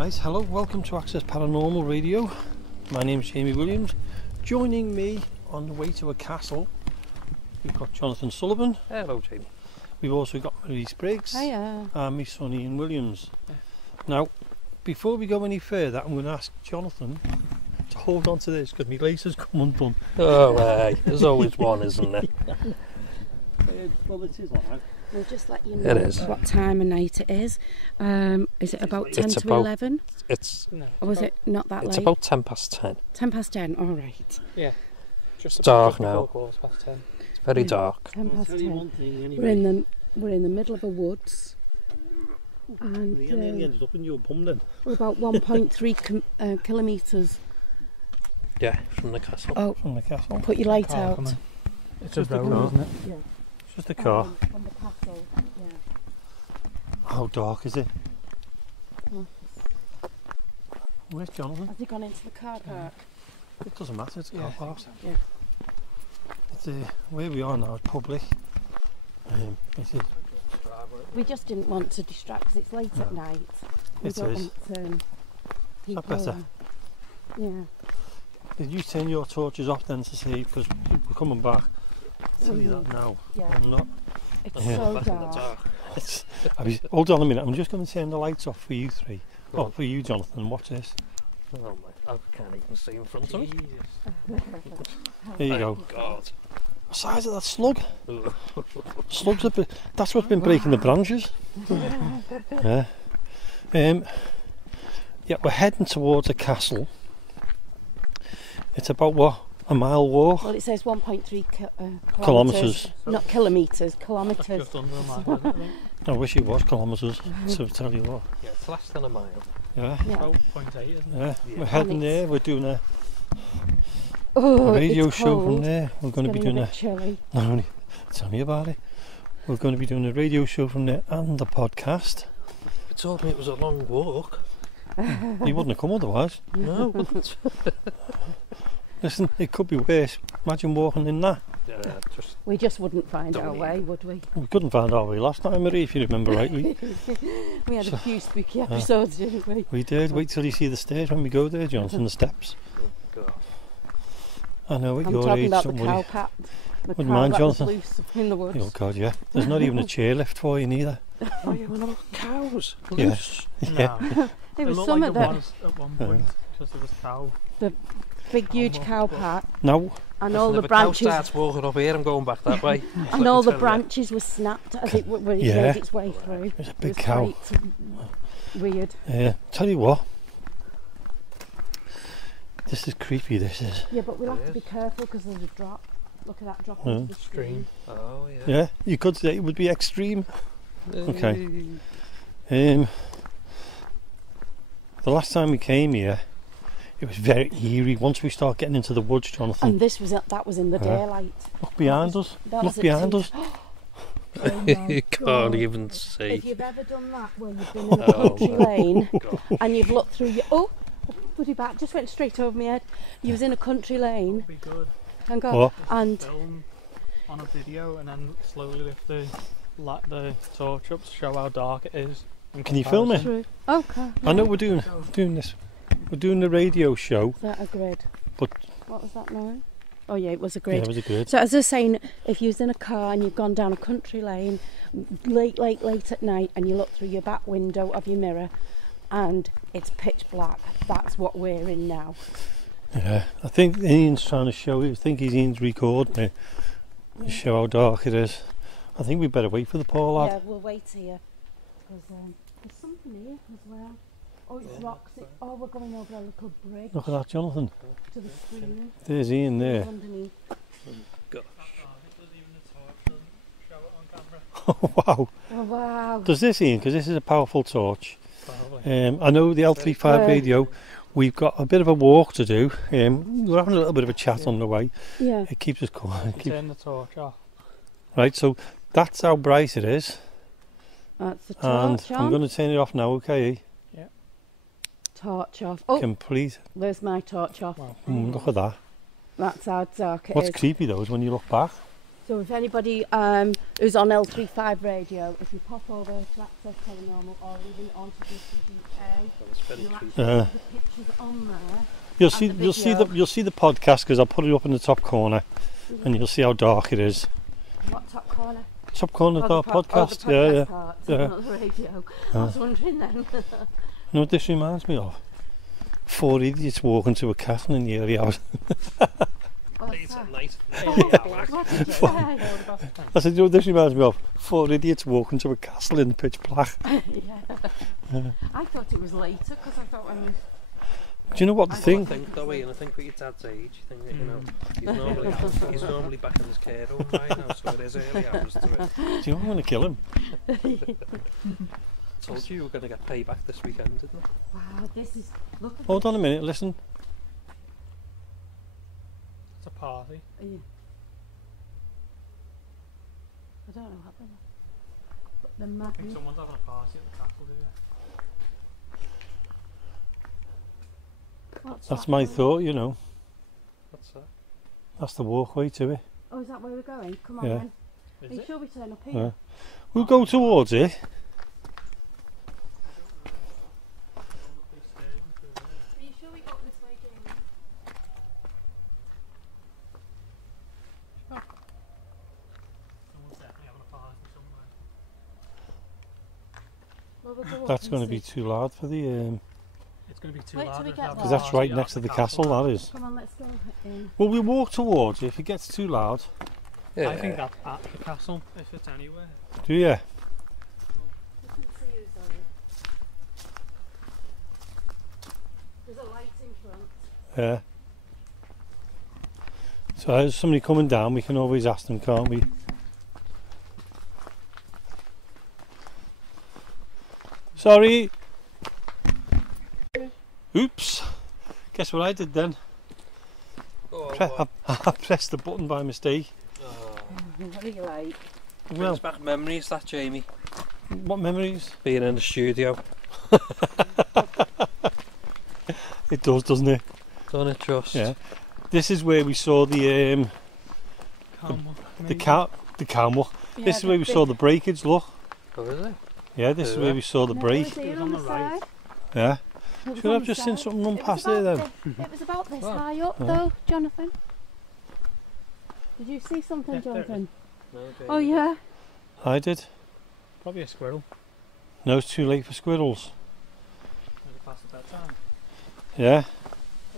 Right, hello, welcome to Access Paranormal Radio. My name is Jamie Williams. Joining me on the way to a castle, we've got Jonathan Sullivan. Hello, Jamie. We've also got Marie Briggs. Hiya. And me son Ian Williams. Now, before we go any further, I'm going to ask Jonathan to hold on to this because my laces come undone. Oh, there's always one, isn't there? Well, it is alright. We'll just let you know what time of night it is. Is it about 10 to 11? Or was it not that late? It's about 10 past 10. 10 past 10, alright. Yeah. Just dark now. Past 10. It's very dark. 10 past 10. Anyway. We're in the middle of a woods. And We ended up in your bum then. we're about 1.3 kilometres. Yeah, from the castle. Oh, From the castle. put your light Oh, out. come on. It's Just a a road, car. isn't it? Yeah. It's just a car. From the castle, yeah. How dark is it? Well, Where's Jonathan? has he gone into the car park? It doesn't matter, it's a car park. Yeah. It's, where we are now is public. It's a, We just didn't want to distract because it's late at night. We It don't is. want people. better? Yeah. Did you turn your torches off then to see, because we're coming back? I'll tell you that now. Yeah. I'm not. It's Yeah. so Back in the dark. dark. Hold on a minute, I'm just going to turn the lights off for you three. Go Oh, on. for you, Jonathan, watch this. Oh my, I can't even see in front of me. There you go. God. The size of that slug. Slugs are, that's what's been breaking the branches. Yeah. Yeah, we're heading towards a castle. It's about what? A mile walk? Well, it says 1.3 Kilometres. Not kilometres, kilometres. Just under a mile, isn't it? I wish it was kilometres, so tell you what. Yeah, it's less than a mile. Yeah. Yeah. About 0.8, isn't it? Yeah, Yeah. we're heading And there. We're doing a Oh, radio it's show cold. from there. We're going to be It's getting doing a bit chilly. not only tell me about it. We're going to be doing a radio show from there and the podcast. It told me it was a long walk. You wouldn't have come otherwise. No, wouldn't. Listen, it could be worse. Imagine walking in that. Yeah, just We just wouldn't find Don't our need way, it. would we? We couldn't find our way last time, Marie, if you remember rightly. We had a few spooky episodes, didn't we? We did. Wait till you see the stairs when we go there, Jonathan, the steps. God. I know at I'm your talking age about the somebody... cow pat. The Wouldn't cow mind, that was Jonathan. loose in the woods. Oh God, yeah. There's not even a chairlift for you neither. Oh, you want cows? Yeah. Loose. Yeah. No. There It was looked some like of it that was at one point, because there was cow. big, huge cow But- pat, Now, and all the If a cow branches, starts walking up here, I'm going back that way. and all the branches were snapped as it made Yeah. its way through. there's a It big was cow. quite weird. Tell you what. This is creepy, this is. Yeah, but we'll have to Yes. be careful because there's a drop. Look at that drop Yeah. into the stream. Oh, yeah. Yeah, you could say it would be extreme. Okay. The last time we came here, it was very eerie. Once we start getting into the woods, Jonathan, And that was in the Yeah. daylight. look behind us. That Look was at behind 2. us. Oh You my can't God. even see. If you've ever done that where you've been in a Oh country my lane God. and you've looked through your put back just went straight over my head. You was in a country lane It'd be good. and go What? and Film on a video and then slowly lift the torch up to show how dark it is. in Can you film it? through. Okay. I know we're doing this. We're doing the radio show. Is that a grid? But- What was that now? Oh yeah, it was a Yeah, grid. it was a good. So as I was saying, if you was in a car and you've gone down a country lane late at night and you look through your back window of your mirror and it's pitch black, that's what we're in now. Yeah, I think Ian's trying to show you. I think Ian's recording it to show how dark it is. I think we better wait for the poor lad. Yeah, we'll wait here. There's something here as well. Oh, it's rocks. Oh, we're going over a little bridge Look at that, Jonathan. to the stream. There's Ian there. Underneath. Oh wow! Oh wow. Does this, Ian? Because this is a powerful torch. Probably. I know the L35 radio. We've got a bit of a walk to do. We're having a little bit of a chat on the way. Yeah. It keeps us quiet. Turn the torch off. Right, so that's how bright it is. That's the And torch I'm on. going to turn it off now, okay? Torch off. Oh, Complete. there's my torch off. Wow. Look at that. That's how dark it What's is. creepy though is when you look back. So if anybody who's on L35 radio. If you pop over to Access Paranormal or even onto DCGA, you'll actually see the pictures on there. You'll see the podcast because I'll put it up in the top corner, and you'll see how dark it is. What top corner? Top corner of our podcast. The podcast part, yeah. not the radio. I was wondering then. You know what this reminds me of? 4 idiots walking to a castle in the early hours. Late at night. What did you say? I said, you know what this reminds me of? 4 idiots walking to a castle in pitch black. Yeah. I thought it was later because I thought when. Do you know what the thing? I think though, Ian, I think with your dad's age, you think that, you know, he's normally back in his care home right now, so it is early hours to it. Do you know I'm going to kill him? Told you were going to get payback this weekend, didn't I? Wow, this is. Look at Hold on a minute, listen. It's a party. Yeah. I don't know what happened. But the I think someone's having a party at the castle, do you? That's my thought, you know. What's that? That's the walkway to it. Oh, is that where we're going? Come on Yeah. then. Is Are you it? sure we turn up here? Yeah. We'll go towards it. Are you sure we got this way, Jamie? Someone's definitely having a party somewhere. Well, we'll go up That's and going to see. be too loud for the... It's going to be too Wait till loud. we to get have a there. Because that's party right at next to the castle, that is. Come on, let's go in. Well, we'll walk towards it. If it gets too loud, Yeah. I think that at the castle, if it's anywhere. do you? We can see who's on it. There's a light in front. Yeah. So as somebody coming down, we can always ask them, can't we? Sorry. Oops. Guess what I did then? Oh, I pressed the button by mistake. What are you like? Well, Brings back memories, that, Jamie. what memories? Being in the studio. It does, doesn't it? Don't it just? Yeah. This is where we saw the cow walk. Yeah, This is where we saw the breakage. Look. Oh, is it? Yeah, this is where we saw the break. It was on the right. Yeah. It was Should on I've the just seen side. something run It was past there about then? It was about this Oh. high up Yeah. though, Jonathan. Did you see something, Yeah, there it is. Jonathan? No, Oh yeah. I did. Probably a squirrel. No, it's too late for squirrels. Is it past the bedtime? Yeah.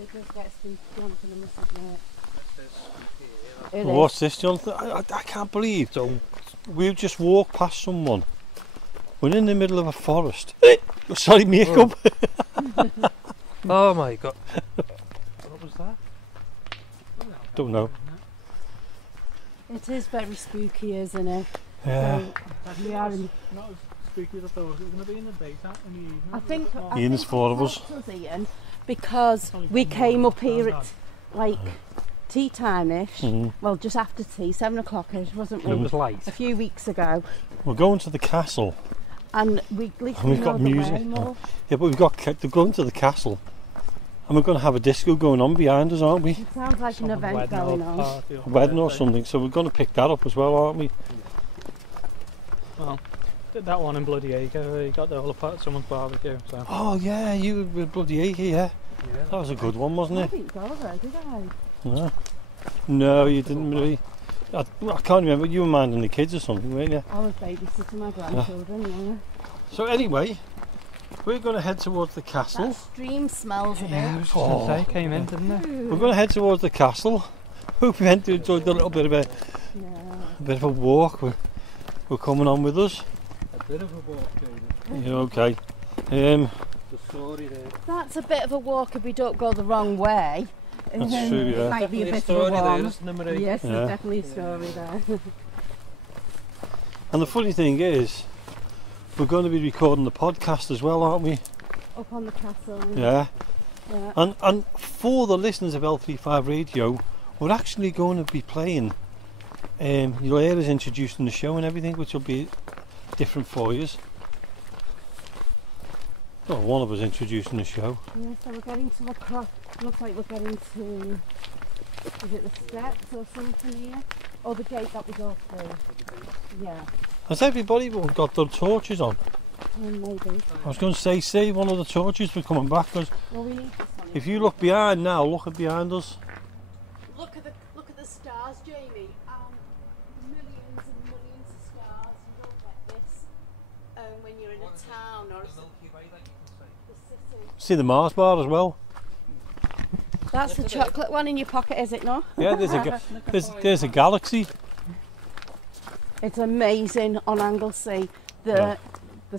It just gets to Jonathan, I must admit. It Well, is. what's this, Jonathan? I can't believe we've just walked past someone. We're in the middle of a forest. Sorry, makeup. Oh my god. What was that? Don't know. It is very spooky, isn't it? Yeah. So, we are in, Not as spooky as I thought. It was going to be in the daytime, in the evening. I think. I Ian, there's think 4 it of us. helped us, Ian, because Only we one came more up here down. at like tea time-ish. Mhm. Well, just after tea, 7 o'clock-ish, wasn't It we? was light. A few weeks ago, We're going to the castle. and we at least And we've we got know the music. way more. Yeah, but we've got they're going to the castle. And we're going to have a disco going on behind us, aren't we? It sounds like an event going on. A wedding or something. So we're going to pick that up as well, aren't we? Well, did that one in Bloody Acre. You got the whole part someone's barbecue. So. Oh yeah, you were bloody achy, yeah. That was a good one, wasn't I it? didn't go there, did I? No, no, you didn't really. I can't remember. You were minding the kids or something, weren't you? I was babysitting my grandchildren, yeah. So anyway, we're going to head towards the castle. That stream smells a bit. Oh. Came in, didn't it? We're going to head towards the castle. Hope you went to enjoy a little bit of a walk. We're coming on with us. A bit of a walk, Jamie. You're okay. The story there. That's a bit of a walk if we don't go the wrong way. That's true, yeah. It might be a Definitely bit story of a there, one. isn't there, Marie? Yes, Yeah. there's definitely a story there. And the funny thing is, we're going to be recording the podcast as well, aren't we? Up on the castle. and- Yeah. yeah. And for the listeners of L35 Radio, we're actually going to be playing. You'll hear us introducing the show and everything, which will be different for you. Well, one of us introducing the show. Yeah, so we're getting to looks like we're getting to, is it the steps or something here? Oh, the gate that we go through. Yeah. Has everybody got their torches on? Maybe. I was going to say, save one of the torches for coming back, because Well, we need this on. if you look behind now, look at behind us. Look at the stars, Jamie. Millions and millions of stars. You don't get this when you're in a town or a city. See the Mars bar as well. That's the chocolate one in your pocket, is it not? Yeah, there's a galaxy. It's amazing on Anglesey. The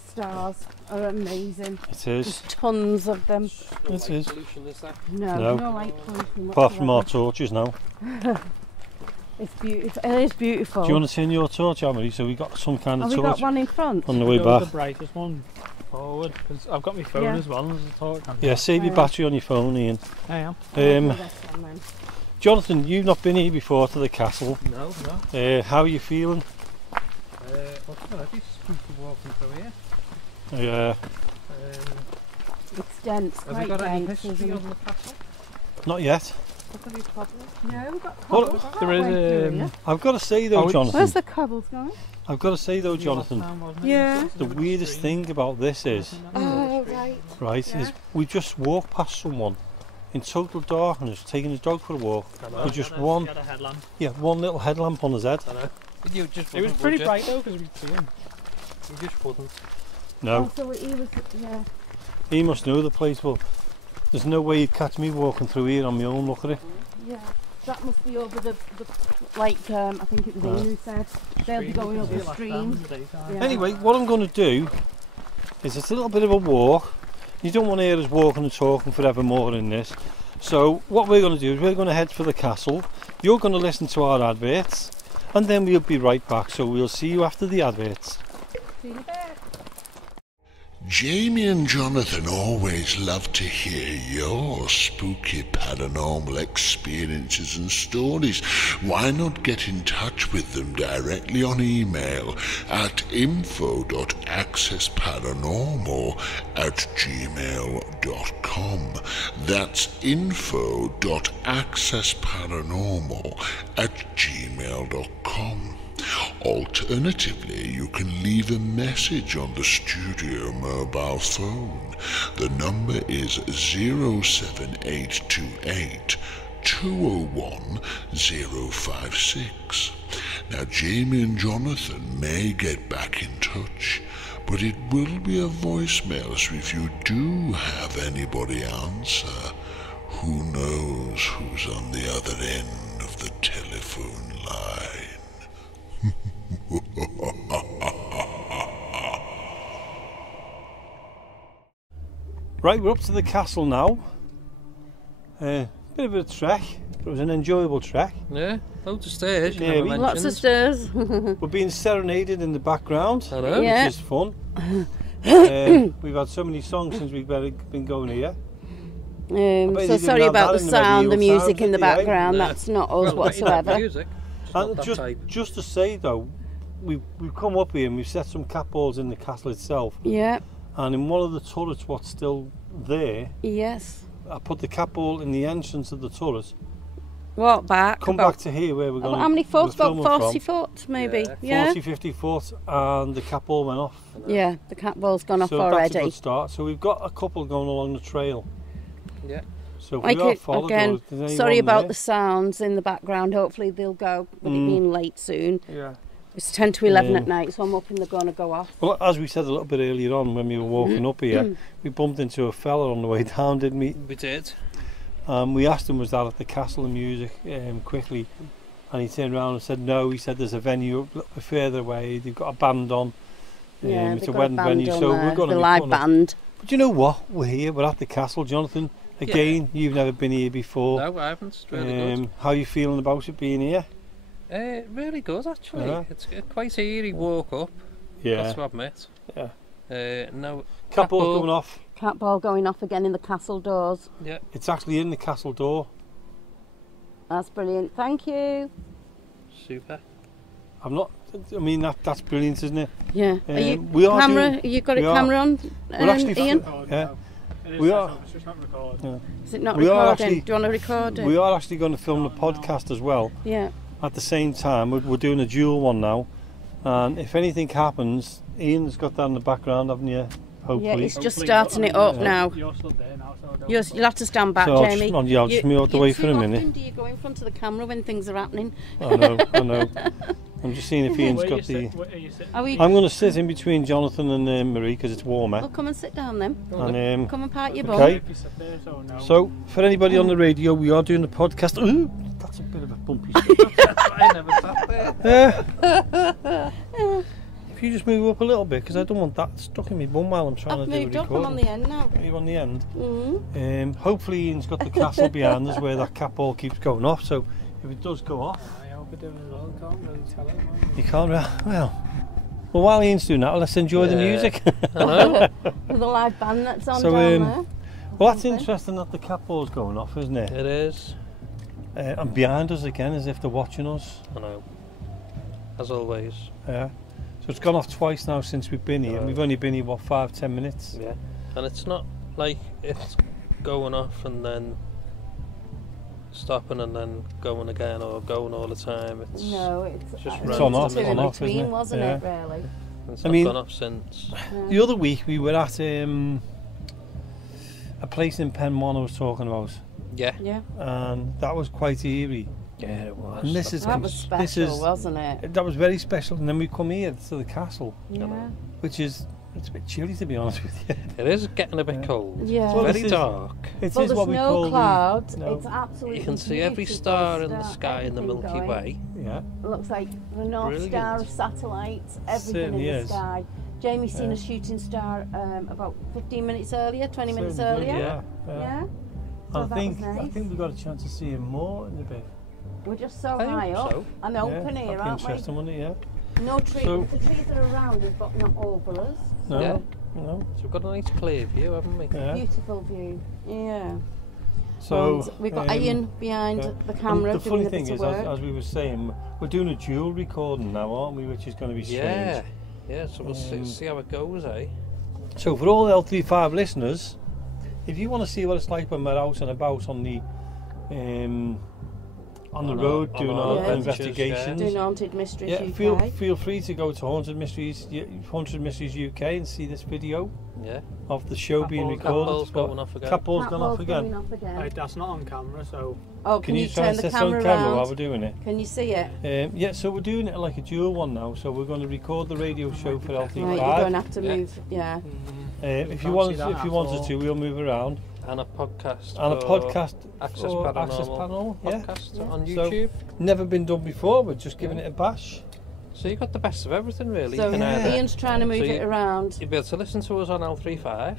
stars are amazing. It There's is. tons of them. It is. Pollution, is that? No, No. light pollution Apart from our whatsoever. torches now. It's beautiful. It is beautiful. Do you want to turn your torch, Amelie? So we got some kind of Have we torch got one in front? on the way Go back. with the brightest one forward, because I've got my phone Yeah. as well as a torch. Yeah, save your Oh. battery on your phone, Ian. I am. I'll do Um, this one then. Jonathan, you've not been here before to the castle. No. How are you feeling? What's that? It's spooky walking through here. Yeah, It's dense, Have we quite got any dense, history isn't on it? the castle? not yet. What have you cobbled? No, we've got Well, cobbles. there is, Halfway through, yeah. I've got to say though, Oh, it's- Jonathan. Where's the cobbles going? I've got to say though, Jonathan. Yeah. The weirdest thing about this is, Oh, right. right, is we just walked past someone in total darkness, taking his dog for a walk, with just one little headlamp on his head. I know. You just It was wouldn't, pretty would you? bright though, because we'd see him. You just wouldn't. No, Oh, so he was, yeah. he must know the place. Well, there's no way he'd catch me walking through here on my own. Look at it. Yeah. That must be over the like, I think it was Ian who said, they'll be going over the stream. Yeah. Anyway, what I'm going to do is it's a little bit of a walk. You don't want to hear us walking and talking forevermore in this. So what we're going to do is we're going to head for the castle. You're going to listen to our adverts, and then we'll be right back. So we'll see you after the adverts. See you there. Jamie and Jonathan always love to hear your spooky paranormal experiences and stories. Why not get in touch with them directly on email at info.accessparanormal@gmail.com. That's info.accessparanormal@gmail.com. Alternatively, you can leave a message on the studio mobile phone. The number is 07828 201 056. Now, Jamie and Jonathan may get back in touch, but it will be a voicemail, so if you do have anybody answer, who knows who's on the other end of the telephone line. Right, we're up to the castle now. Bit of a trek, but it was an enjoyable trek. Yeah, loads of stairs. You Yeah, never we- mentioned. Lots of stairs. We're being serenaded in the background, I know. Yeah. which is fun. We've had so many songs since we've been going here. So didn't sorry have about that the in the sound, the medieval music times, in the did they, eh? background. No. That's not us Well, whatsoever. music, just not And that type. just to say though, we've come up here and we've set some cat balls in the castle itself, Yeah. and in one of the turrets what's still there, Yes. I put the cat ball in the entrance of the turret. Walk back. Come about- back to here where we're going. How many foot? About 40 from. foot, maybe. Yeah. Yeah. 40, 50 foot, and the cat ball went off. Yeah. The cat ball's gone off So that's a already. good start. So we've got a couple going along the trail. Yeah. So if Like we are it, followed, again, or if there's sorry anyone about there- the sounds in the background. Hopefully they'll go with it being late soon. Yeah. It's 10 to 11 at Um, night, so I'm hoping they're going to go off. Well, as we said a little bit earlier on when we were walking up here, we bumped into a fella on the way down, didn't we? We did. We asked him was that at the Castle of Music quickly, and he turned around and said no. He said there's a venue a little bit further away. They've got a band on. Yeah, it's they've a got wedding band venue, on so there, we're going to the be live putting up- band. But you know what? We're here. We're at the castle, Jonathan. Again, you've never been here before. No, I haven't. It's really How are you feeling about it being here? good. Really good, actually. Yeah. It's quite a eerie walk up. Yeah. That's to admit. Yeah. No. Cat ball's ball. going off. Cat ball going off again in the castle doors. Yeah. It's actually in the castle door. That's brilliant. Thank you. Super. I'm not. I mean that's brilliant, isn't it? Yeah. Are you we are camera? doing- You got a we are- camera on, We're actually Ian? Yeah. It is We set are- up, it's just not recorded. Yeah. Is it not We are recording? actually- Do you want to record it? We are actually going to film the podcast as well. Yeah. at the same time. We're doing a dual one now, and if anything happens, Ian's got that in the background, haven't you? Hopefully. Yeah, it's just Hopefully starting not. it up Yeah. now. You're still there now, so don't You'll have to stand back, So I'll Jamie. just, I'll just move out the way for a minute. Too often do you go in front of the camera when things are happening? I know. I'm just seeing if Ian's Where got you the. sit- where are you sitting? Are we? I'm going to sit in between Jonathan and Marie because it's warmer. Well, come and sit down then. And Come and part your okay. If you sit there, so no. so for anybody on the radio, we are doing a podcast. Ooh, that's a bit of a bumpy spot. I never sat there. If you just move up a little bit, because I don't want that stuck in my bum while I'm trying I've to do moved a up. I'm on recording. the end now. Are you on the end? Mm. Hopefully Ian's got the castle behind us where that cat ball keeps going off, so if it does go off, I hope it doing as well. Can't really tell it. you can't. Well, while Ian's doing that, let's enjoy the Yeah. music. I know. With the live band that's on So, down there. Well, that's interesting that the cat ball's going off, isn't it? It is. And behind us again, as if they're watching us. I know. As always. Yeah. So it's gone off twice now since we've been here. Right. We've only been here, what, 5-10 minutes? Yeah. And it's not like it's going off and then stopping and then going again or going all the time. It's No, it's just it was on off, two in on off, isn't between, it? wasn't Yeah. it? Really. It's I not mean- gone off since. The other week we were at a place in Penwan I was talking about, Yeah. Yeah. and that was quite eerie. Yeah, it was. And this is That was this special, is wasn't it? that was very special. And then we come here to the castle, Yeah. which is it's a bit chilly to be honest with you. It is getting a bit Yeah. cold. Yeah. It's Well, very this is- dark. It Well, is there's what we no call clouds. no. It's absolutely You can see every beautiful star in the sky in the everything Milky going. Way. Yeah. It looks like the North Brilliant. Star of satellites, everything Certainly in the is. sky. Jamie's seen Yeah. a shooting star about 15 minutes earlier, 20 minutes Certainly did, earlier. Yeah. Yeah. So I that think was nice. we got a chance to see him more in a bit. We're just so I high hope up so. and open yeah, here, that'd be aren't interesting, wouldn't it? Yeah. we? No trees. So- The trees that are around us, but not over us. No. Yeah. No. So we've got a nice clear view, haven't we? Yeah. Beautiful view. Yeah. So And we've got Ian behind yeah. the And camera the doing funny a thing bit is, of work. as we were saying, we're doing a dual recording now, aren't we? Which is going to be strange. Yeah. Yeah, so we'll Um, see how it goes, eh? So for all L35 listeners, if you want to see what it's like when we're out and about on the On road our- doing on our our adventures, investigations, Doing Haunted Mysteries yeah, UK. feel free to go to Haunted Mysteries UK and see this video Yeah. of the show Cat being ball's recorded. Cat ball's going off again. Cat ball's gone off Catball's again. going off again. Right, that's not on camera, so Oh, can you try turn and the set camera on camera while around? we're doing it? Can you see it? Yeah, so we're doing it like a dual one now. So we're going to record the radio show for Right, L35. you're going to have to Yeah. move. Yeah. If Can't you wanted, see that if you at wanted all. to, we'll move around. And a podcast. And a for podcast Access for Paranormal. Access Paranormal, yeah. Podcast Yeah. on So- YouTube. Never been done before. We're just giving it a bash. So you got the best of everything, really. So You can Yeah. Ian's trying to move So it you- around. You'll be able to listen to us on L35.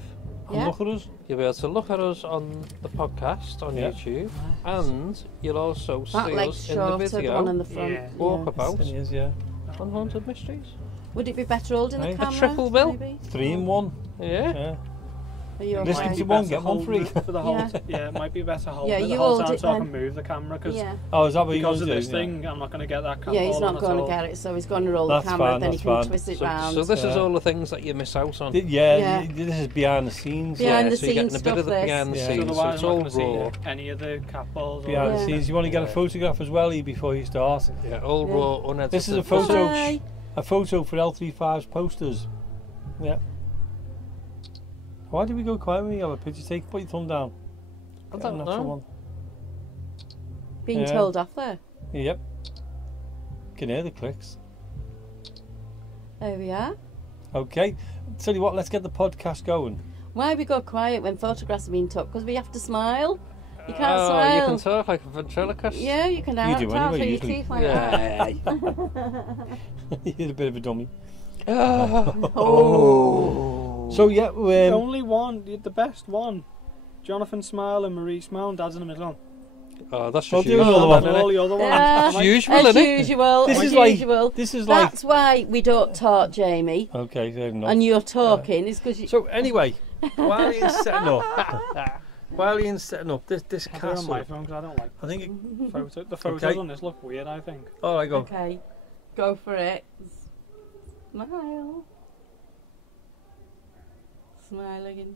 And Yeah. look at us. You'll be able to look at us on the podcast on Yeah. YouTube, and you'll also That see leg's us in the shorter, the video one in the front. Yeah. walk about It is, yeah. on Haunted Mysteries. Would it be better holding the Right. A camera? triple bill? Maybe? 3 in 1. Yeah. Yeah. Are you Listen okay? to one, get one free. For the whole Yeah. yeah, it might be better hold Yeah, it you the whole hold time it so I then. can move the camera because Yeah. Oh, is that what you're because going of to do? this thing, I'm not going to get that camera. Yeah, he's not going to all. get it, so he's going to roll That's the camera, fine, then he that's can fine. twist it So, round. so this is Yeah. all the things that you miss out on. Yeah, Yeah. this is behind the scenes. Behind yeah, the so you're getting scenes a bit of the stuff, behind the this. scenes, Yeah. so Otherwise, it's I'm all not going raw. to see any of the cat balls. Behind Yeah. the scenes. You want to get a Yeah. photograph as well, before you start. Yeah, all Yeah. raw, unedited. This is a footage. photo. Bye. A photo for L35's posters. Yeah. Why did we go quiet when you have a picture take? Put your thumb down. I Get a don't natural know. one. Being Yeah. told off there. Yep. Can hear the clicks. There we are. Okay. Tell you what, let's get the podcast going. Why we go quiet when photographs are being took? Because we have to smile. You can't Oh, smile. you can talk like a ventriloquist. Yeah, you can You do dance anyway, through your usually. teeth like Yeah. You're a bit of a dummy. that. Oh. So yeah, The only one, the best one. Jonathan Smile and Marie Smile, and Dad's in the middle one. Oh, that's I'll just do you. another one. And all the other ones. Yeah. It's usual, As isn't it? usual. This as is like- usual. this is like. That's why we don't talk, Jamie. Okay, fair enough. And you're talking is because you. So anyway, while Ian's setting up, this I do it on my castle. phone because I don't like I think. It, the photos Okay. on this look weird, I think. all right, go. Okay, go for it. Smile. Smile again.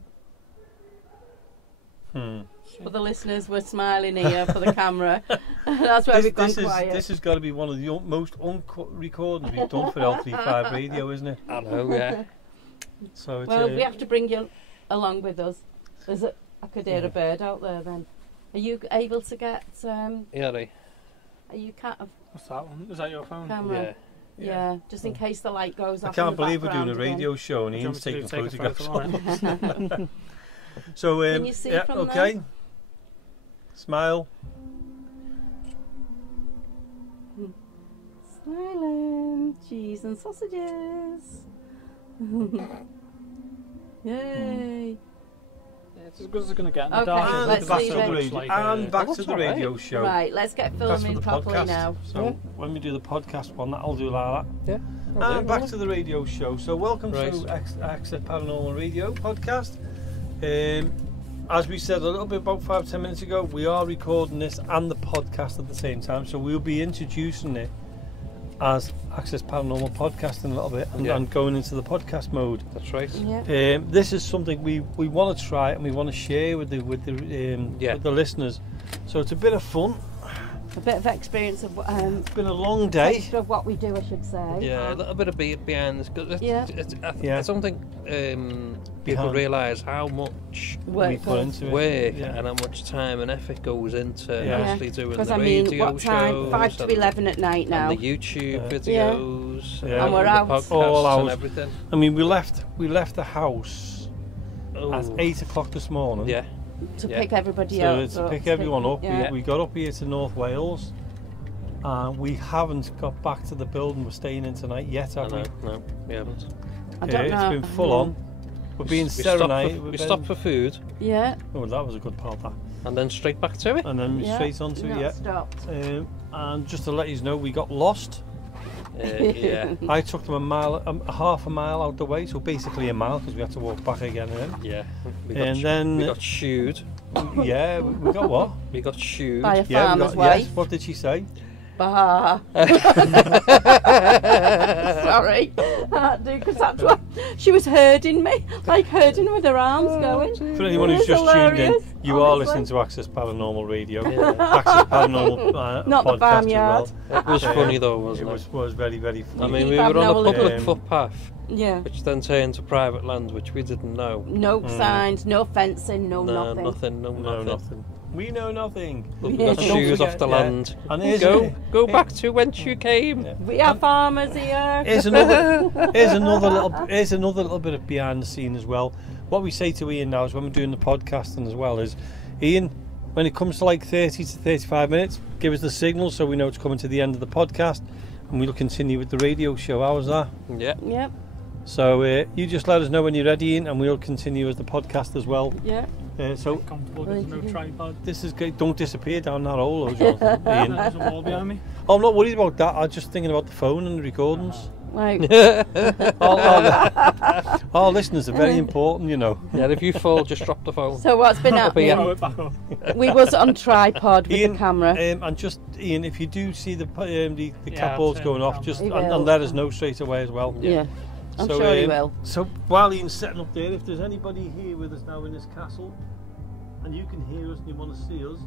For the listeners, we're smiling here for the camera. That's why we've gone quiet. This has got to be one of the most uncut recordings we've done for L35 Radio, isn't it? I know, yeah. So it's, Well, we have to bring you along with us. I could hear a bird out there then. Are you able to get... Yeah, right. Are you What's that one? Is that your phone? camera? Yeah. Yeah, just in case the light goes I off. can't in the believe we're doing a background radio show and Do you Ian's want me taking to take a photographs. photo on it? So, Can you see from okay. there? Smile. Smiling, cheese and sausages. Yay! It's as good as it's going to get in the Okay, dark. And let's back leave to the it. radio, and back to the radio show. Right, let's get That's for filming the properly podcast. now. So when we do the podcast one, that'll do like that. Yeah. And back to the radio show. So welcome Right. to Access Paranormal Radio podcast. As we said a little bit about 5-10 minutes ago, we are recording this and the podcast at the same time. So we'll be introducing it as Access Paranormal Podcast in a little bit and going into the podcast mode. That's right. Yeah. This is something we want to try and we want to share with the listeners. So it's a bit of fun. A bit of experience of It's been a long day. taste of what we do, I should say. Yeah, a little bit of behind this. Yeah. I don't think people realise how much Work we put into it. work Yeah. and how much time and effort goes into Yeah. actually doing Because the I mean, radio what time? shows 5 to and- 11 at night now. and the YouTube Yeah. videos Yeah. And we're the out. podcasts All and hours. everything. I mean, we left the house Oh. at 8 o'clock this morning. Yeah. to Yeah. pick everybody So up. to pick everyone up, Yeah. we got up here to North Wales. We haven't got back to the building we're staying in tonight yet, have we? No, we haven't. I don't know. It's been full on. We're being We stopped serenaded. we stopped for food Yeah. Oh, that was a good part, that. and then straight back to it. And then Yeah. straight onto it, Not yeah. stopped. And just to let you know, we got lost. Yeah. I took them half a mile out the way, so basically a mile because we had to walk back again. Yeah. We And then- we got shooed. Yeah, we got what? We got shooed. By a Yeah, we farmer's got, wife. yes. What did she say? Bah. Sorry. Because that's what she was herding me, like herding with her arms going. For anyone who's It was just tuned in, hilarious, you are honestly. listening to Access Paranormal Radio. Yeah. Access Paranormal Not the podcast barnyard. as well. It was funny though, wasn't it? It was very, very funny. I mean, Keep we were having on our a little- public footpath, Yeah. which then turned to private land, which we didn't know. No signs, no fencing, no No, nothing. no no, nothing. nothing. We know nothing. But we Yeah. got Don't shoes off forget, the yeah. land. And here's Go back to whence you came. Yeah. We are farmers here. Here's another little bit of behind the scene as well. What we say to Ian now is when we're doing the podcasting as well is, Ian, when it comes to like 30 to 35 minutes, give us the signal so we know it's coming to the end of the podcast, and we'll continue with the radio show. How's that? Yeah. Yep. So you just let us know when you're ready, Ian, and we'll continue with the podcast as well. Yeah. So Comfortable, there's no tripod. this is great. Don't disappear down that hole, though, Jonathan. Ian. There's a wall behind me. Oh, I'm not worried about that. I'm just thinking about the phone and the recordings. Like, Our listeners are very important, you know. Yeah, if you fall, just drop the phone. so what's been Yeah. happening? Throw it back up. We was on tripod with Ian, the camera. and just Ian, if you do see the Yeah, cat I'll balls turn going it off, down. just He and will. let us know straight away as well. Yeah. I'm So, sure he will. So while Ian's setting up there, if there's anybody here with us now in this castle, and you can hear us and you want to see us,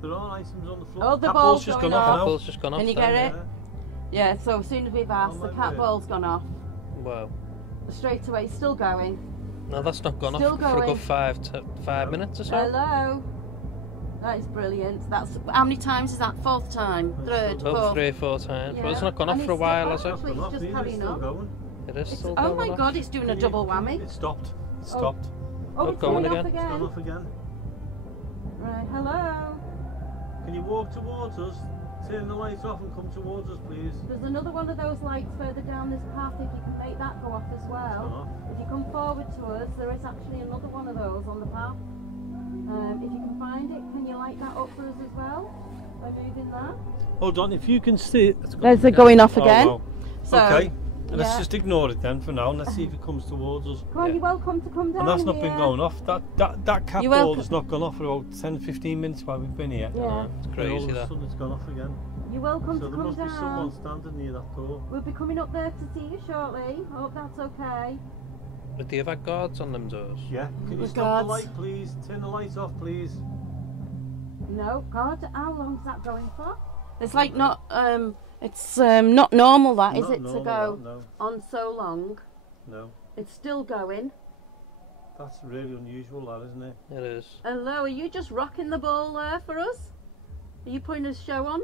there are items on the floor. Oh, the Cat ball's just going gone off off. now. Apple's just gone off. Can you then. get it? Yeah, so as soon as we've asked, Oh, the my cat word. ball's gone off. Wow. Straight away, it's still going. No, that's not gone Still off for a going. good 5 minutes or so. Hello. That is brilliant. That's how many times is that? Fourth time? Third? About Fourth? 3 or 4 times. Yeah. But it's not gone off And for a it's while, still- has it? actually, it's just carrying on. Going. It is It's, still oh going my off. god, it's doing a double whammy. It stopped. It stopped. Oh, Oh, it's going going off again. It's gone again. off again. Right, hello. Can you walk towards us? Turn the lights off and come towards us, please. There's another one of those lights further down this path if you can make that go off as Gone well. off. If you come forward to us, there is actually another one of those on the path. If you can find it, can you light that up for us as well? By moving that? Hold on, if you can see it. It's gone There's off it again. going off Oh, again. wow. So, Okay, let's yeah. just ignore it then for now, and let's see if it comes towards us. Come on, you're welcome to come down And that's not here. been going off. That cat You're ball welcome. has not gone off for about 10-15 minutes while we've been here. Yeah. It's And all crazy of a that. sudden it's gone off again. You're welcome So to there come must be someone down. standing near that door. We'll be coming up there to see you shortly. Hope that's okay. But do you have guards on them doors? Yeah. Can you The stop the guards. light, please? Turn the lights off, please. No, God, how long's that going for? It's like not, it's not normal that, is Not it, to normal, go no. on so long? No. It's still going. That's really unusual, that, isn't it? It is. Hello, are you just rocking the ball there for us? Are you putting a show on?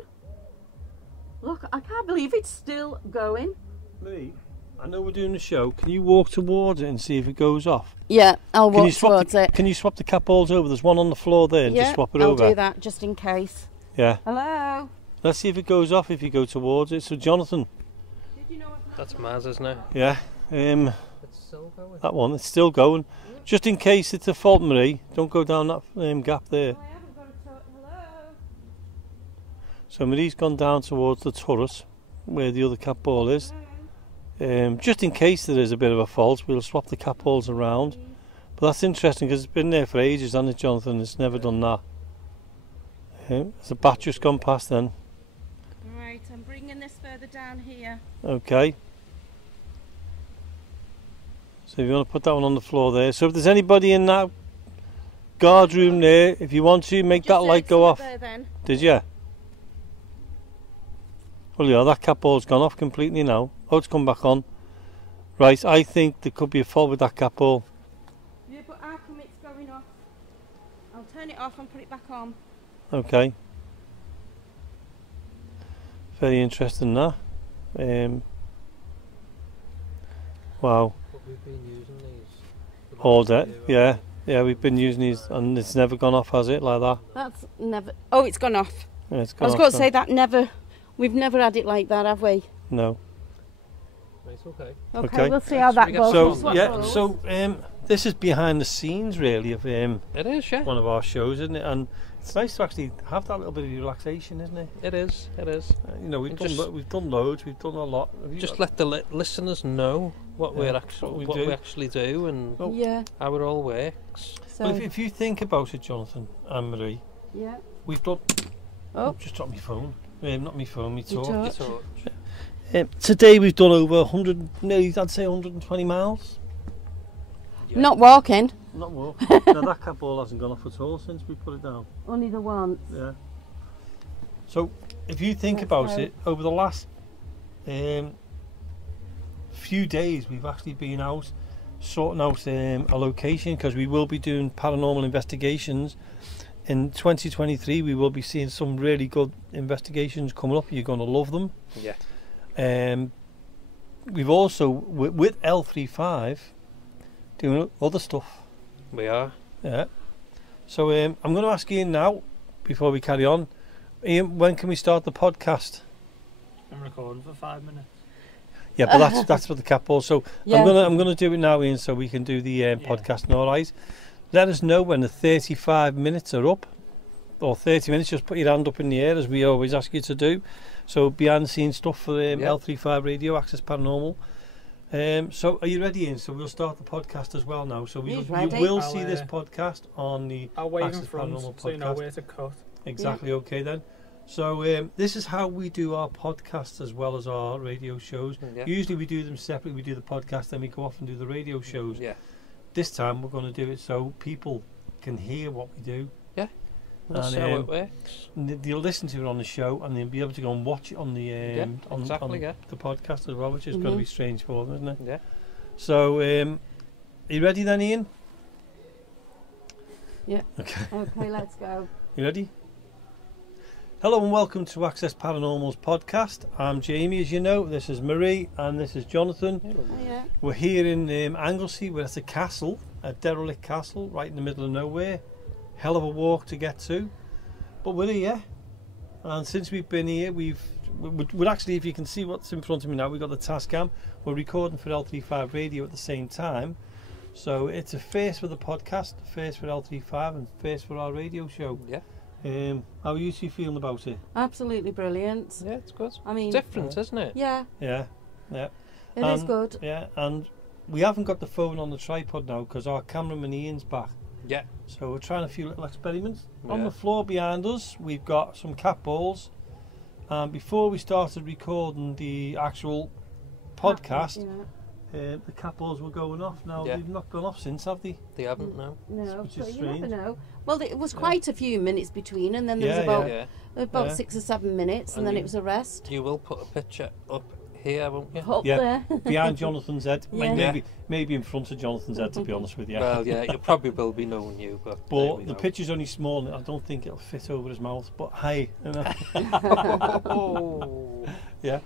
Look, I can't believe it's still going. Me? I know we're doing a show. Can you walk towards it and see if it goes off? Yeah, I'll Can walk you swap towards the, it. Can you swap the cap balls over? There's one on the floor there and Yeah, just swap it I'll over. do that just in case. Yeah. Hello? Let's see if it goes off if you go towards it. So Jonathan. Did you know what That's Maz, isn't it? Yeah. It's still going. That one, it's still going. Just in case it's a fault, Marie, don't go down that gap there. I haven't got a hello? So Marie's gone down towards the turret where the other cap ball is. Just in case there is a bit of a fault, we'll swap the cap balls around. But that's interesting because it's been there for ages, hasn't it, Jonathan? It's never done that. There's a bat just gone past then. Right, I'm bringing this further down here. Okay. So if you want to put that one on the floor there. So if there's anybody in that guard room there, if you want to, make that light go off. There, then. Did you? Well, yeah, that cap ball's gone off completely now. Oh, it's come back on. Right, I think there could be a fault with that cap ball. Yeah, but how come it's going off? I'll turn it off and put it back on. Okay. Very interesting, that. Wow. But we've been using these. All day. Yeah. Yeah, we've been using these and it's never gone off, has it? Like that? That's never... Oh, it's gone off. Yeah, it's I gone was off going to now. say that never... We've never had it like that, have we? No. It's okay. Okay. We'll see how that We get goes. So, We'll swap yeah, those. so this is behind the scenes, really, of It is, yeah. one of our shows, isn't it? And it's nice to actually have that little bit of relaxation, isn't it? It is. It is. You know, we've And done just- we've done loads, we've done a lot. Have you Just got- let the listeners know what Yeah, what what we do. we actually do and Oh. Yeah, how it all works. so... Well, if you think about it, Jonathan and Marie, yeah. we've done. Oh. Just dropped my phone. Not my phone, my Your torch. torch. Today we've done over 100, nearly I'd say 120 miles. Yeah. Not walking, Not more. Now that cap ball hasn't gone off at all since we put it down. only the once. Yeah. So if you think That's about right. it, over the last few days we've actually been out sorting out a location because we will be doing paranormal investigations. In 2023 we will be seeing some really good investigations coming up. You're going to love them. Yeah. We've also with L35 doing other stuff. We are. Yeah. So I'm going to ask Ian now before we carry on. Ian, when can we start the podcast? I'm recording for 5 minutes. Yeah, but that's for the cap ball. So Yeah. I'm gonna do it now, Ian, so we can do the podcast. All right. Let us know when the 35 minutes are up, or 30 minutes. Just put your hand up in the air as we always ask you to do. So behind the scenes stuff for L35 Radio Access Paranormal. So are you ready, Ian? So we'll start the podcast as well now. So you He's ready. will I'll, see this podcast on the I'll wave in Access front Paranormal so you know podcast. where to cut. Exactly. Okay then. So this is how we do our podcasts as well as our radio shows. Yeah. Usually we do them separately. We do the podcast, then we go off and do the radio shows. Yeah. This time we're going to do it so people can hear what we do. That's And, how it works. They'll listen to it on the show and they'll be able to go and watch it on the exactly, on the podcast as well, which is Mhm. going to be strange for them, isn't it? Yeah. So are you ready then, Ian? Yeah. Okay. Okay, let's go. You ready? Hello and welcome to Access Paranormal's podcast. I'm Jamie, as you know. This is Marie and this is Jonathan. Oh, yeah. We're here in Anglesey. We're at a castle, a derelict castle, right in the middle of nowhere. Hell of a walk to get to, but we're here. And since we've been here, we're actually, if you can see what's in front of me now, we've got the Tascam. We're recording for L35 Radio at the same time. So it's a first for the podcast, a first for L35 and first for our radio show. Yeah. How are you two feeling about it? Absolutely brilliant. Yeah, it's good. I mean, Different, isn't it? yeah, Yeah, it is good. yeah. And we haven't got the phone on the tripod now because our cameraman Ian's back. Yeah. So we're trying a few little experiments. On Yeah. the floor behind us, we've got some cat balls. And before we started recording the actual podcast, the capos were going off. Now Yeah. they've not gone off since, have they? They haven't now. No, Which so is you never strange. know. Well, it was quite a few minutes between, and then there was Yeah, about Yeah. about Yeah. 6 or 7 minutes, and And then you- it was a rest. You will put a picture up here, won't you? Up Yeah. there. Behind Jonathan's head. Yeah. Maybe in front of Jonathan's head, to be honest with you. Well, yeah, you probably will be knowing you, but there But we the go. picture's only small, and I don't think it'll fit over his mouth. But hey, you know. Oh. Yeah.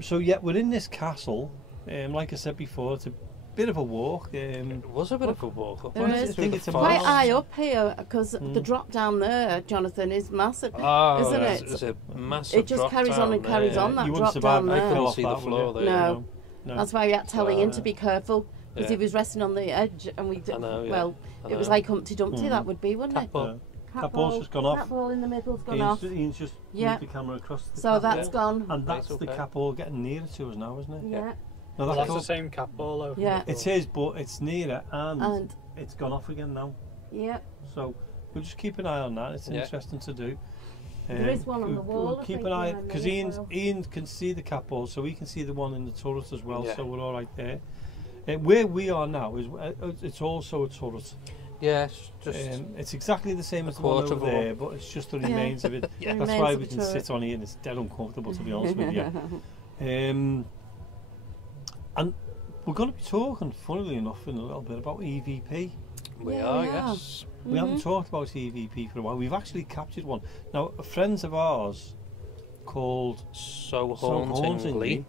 So yeah, we're in this castle. Like I said before, it's a bit of a walk. It was a bit of a walk up. There wasn't is. it, I think through it's the a Quite forest? high up here, because the Mm. drop down there, Jonathan, is massive, Oh, isn't yes, it? it's a massive It just drop carries on down and carries there. on, that you drop wouldn't survive. down I there. fell Couldn't off see the that, floor would you? there. No. No. That's why we had telling him to be careful, because Yeah. he was resting on the edge, and we I did, know, yeah. well, I it was know. like Humpty Dumpty, Mm. that would be, wouldn't it? Capo. That ball's just gone off. That ball in the middle's gone Ian's, off. Ian's just Yeah. moved the camera across the So cap that's there. gone. And that's Right, the okay. cap all getting nearer to us now, isn't it? Yeah. No, Well, that's that's cool. the same cap ball over. Yeah. the It door. is, but it's nearer and And, it's gone off again now. yeah. So we'll just keep an eye on that. It's Yeah. interesting to do. There is one on the wall, We'll I keep think, an eye behind me because as Ian, well. Ian can see the cap ball, so he can see the one in the turret as well. Yeah. So we're all right there. Where we are now is it's also a turret. Yes, just It's exactly the same a as the one quarter over of a there, but it's just the remains of it. Yeah. That's Remains why of we a can turret. sit on here, and it's dead uncomfortable, to be honest with you. And we're going to be talking, funnily enough, in a little bit about EVP. we Yeah, are. we are. Yes. We haven't talked about EVP for a while. We've actually captured one. Now, friends of ours called So So hauntingly.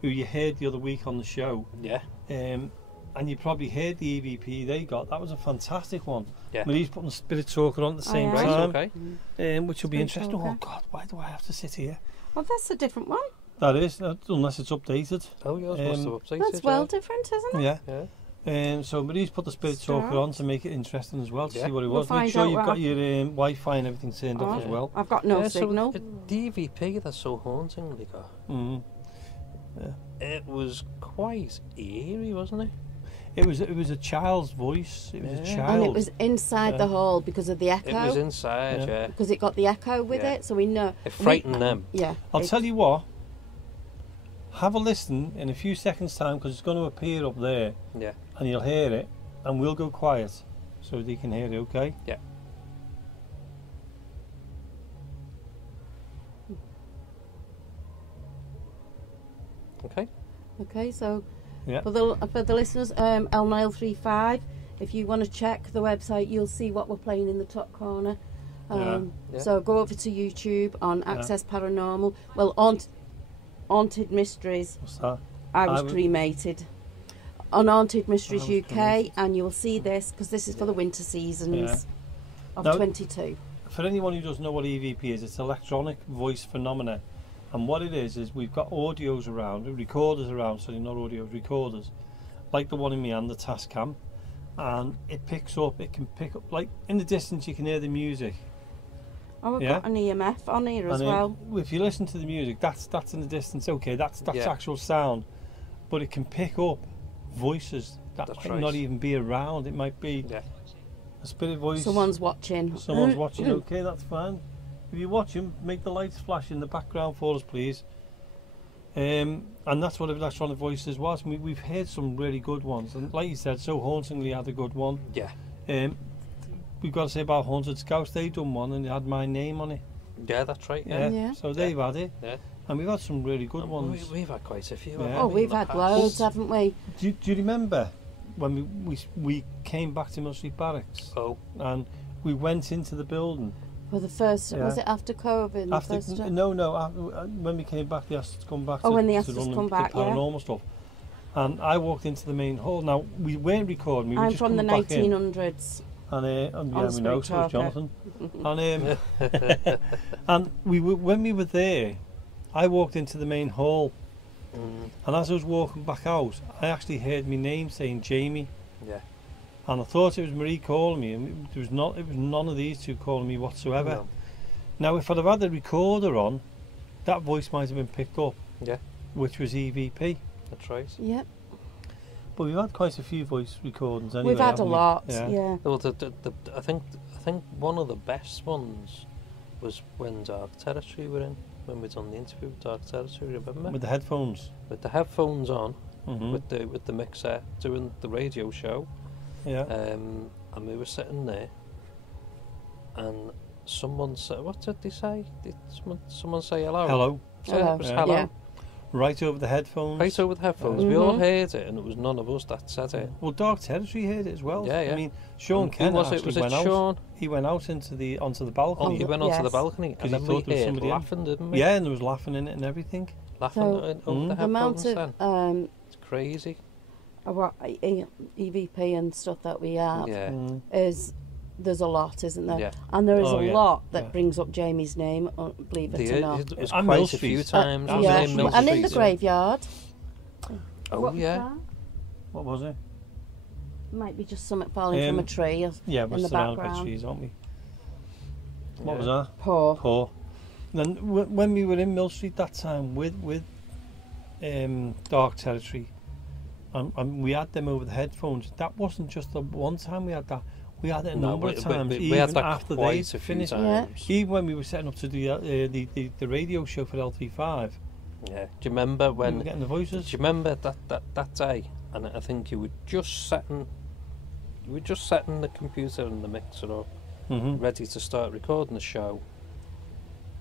who you heard the other week on the show, Yeah. and you probably heard the EVP they got. That was a fantastic one. Yeah. Marie's putting Spirit Talker on at the Oh, same yeah. Right. time, Okay. which will be Spirit interesting. Talker. Oh God, why do I have to sit here? Well, that's a different one. That is, unless it's updated. Oh, yours must have updated. That's well different, isn't it? Yeah. Yeah. So Marie's put the Spirit Start. Talker on to make it interesting as well, to Yeah. see what it We'll was. Make find sure out you've what got your Wi-Fi and everything turned off Oh. as well. I've got no Yeah, signal. So DVP, that's so hauntingly got. Mm. It was quite eerie, wasn't it? It was a child's voice. It was a Yeah. child. And it was inside the hall because of the It was echo. inside, Yeah. yeah. Because it got the echo with Yeah. it, so we know. It frightened them. Yeah. I'll tell you what. Have a listen in a few seconds' time, because it's going to appear up there, Yeah. and you'll hear it, and we'll go quiet so they can hear it. Okay? Yeah. Okay. Okay, so Yeah. for the listeners, L935, if you want to check the website, you'll see what we're playing in the top corner. Yeah. So go over to YouTube on Access Paranormal. Well, Haunted Mysteries. What's that? I was I w- cremated. On Haunted Mysteries I was UK, cremated. and you'll see this because this is for the winter seasons of Now- 22. For anyone who doesn't know what EVP is, it's electronic voice phenomena, and what it is we've got audios around, recorders around. So not audios, recorders, like the one in my hand, the Tascam, and it picks up. It can pick up, like in the distance, you can hear the music. Oh, I've Yeah. got an EMF on here as And well. if you listen to the music, that's in the distance. Okay, that's Yeah. actual sound, but it can pick up voices that That's might right. not even be around. It might be Yeah. a spirit voice. Someone's watching. Someone's watching. Okay, that's fine. If you're watching, make the lights flash in the background for us, please. And that's what electronic voices was. We've heard some really good ones, and like you said, So Hauntingly had a good one. Yeah. We've got to say about Haunted Scouts. They done one and it had my name on it. Yeah, that's right. Yeah. Yeah. Yeah. So they've had it. Yeah. And we've had some really good And ones. We've had quite a few. Yeah. haven't Oh, we, we've in the had past? loads, haven't we? Do you remember when we came back to Mill Street Barracks Oh, and we went into the building? For the first, Yeah. was it after COVID? the After first time? no, after, when we came back, they asked us to come back. Oh, to, when they to asked us run to the- come back, the yeah. paranormal stuff. And I walked into the main hall. Now we weren't recording. We were I'm just from the coming back in. 1900s. And yeah, On we know. Spirit So is Talker. Jonathan. And and when we were there, I walked into the main hall, and as I was walking back out, I actually heard my name saying Jamie. yeah. And I thought it was Marie calling me, and it was not. It was none of these two calling me whatsoever. No. Now, if I'd have had the recorder on, that voice might have been picked up. Yeah. Which was EVP. That's right. Yep. But we've had quite a few voice recordings anyway. We've had a haven't we? lot, Yeah. yeah. Well, I think one of the best ones was when Dark Territory were in. When we done the interview with Dark Territory, remember? With the headphones. With the headphones on, with the mixer doing the radio show. Yeah. And we were sitting there, and someone said, "What did they say? Did someone say hello?" Hello. Yeah, it was Yeah. hello. Yeah. Right over the headphones. Right over the headphones. We all heard it, and it was none of us that said it. Well, Dark Territory heard it as well. Yeah, yeah. I mean, Sean And who Kent was it? actually Was it went out. Sean? He went out onto the Oh, balcony. he went onto the Yes. balcony, 'Cause and he then thought we there was heard somebody in. laughing, didn't we? Yeah, and there was laughing in it and everything. Laughing So, over the The amount headphones. Then of it's crazy. what EVP and stuff that we have Yeah. is there's a lot, isn't there? Yeah. And there is Oh, a yeah. lot that Yeah. brings up Jamie's name, believe it or not. It was And quite Mill a few Street. times. Yeah, wasn't Yeah, it, in Mill and in the Street? graveyard. Oh What was yeah. that? What was it? Might be just something falling from a tree or Yeah, in we're the surrounded by background. trees, aren't we? What Yeah. was that? Poor. Poor. Then when we were in Mill Street that time with Dark Territory, and we had them over the headphones. That wasn't just the one time we had that. We had it a number of times, we even had that after they quite a few finished. times. Even when we were setting up to do the radio show for LT5, Yeah. Do you remember we were when? getting the Do voices. you remember that day? And I think you were just setting the computer and the mixer up, ready to start recording the show.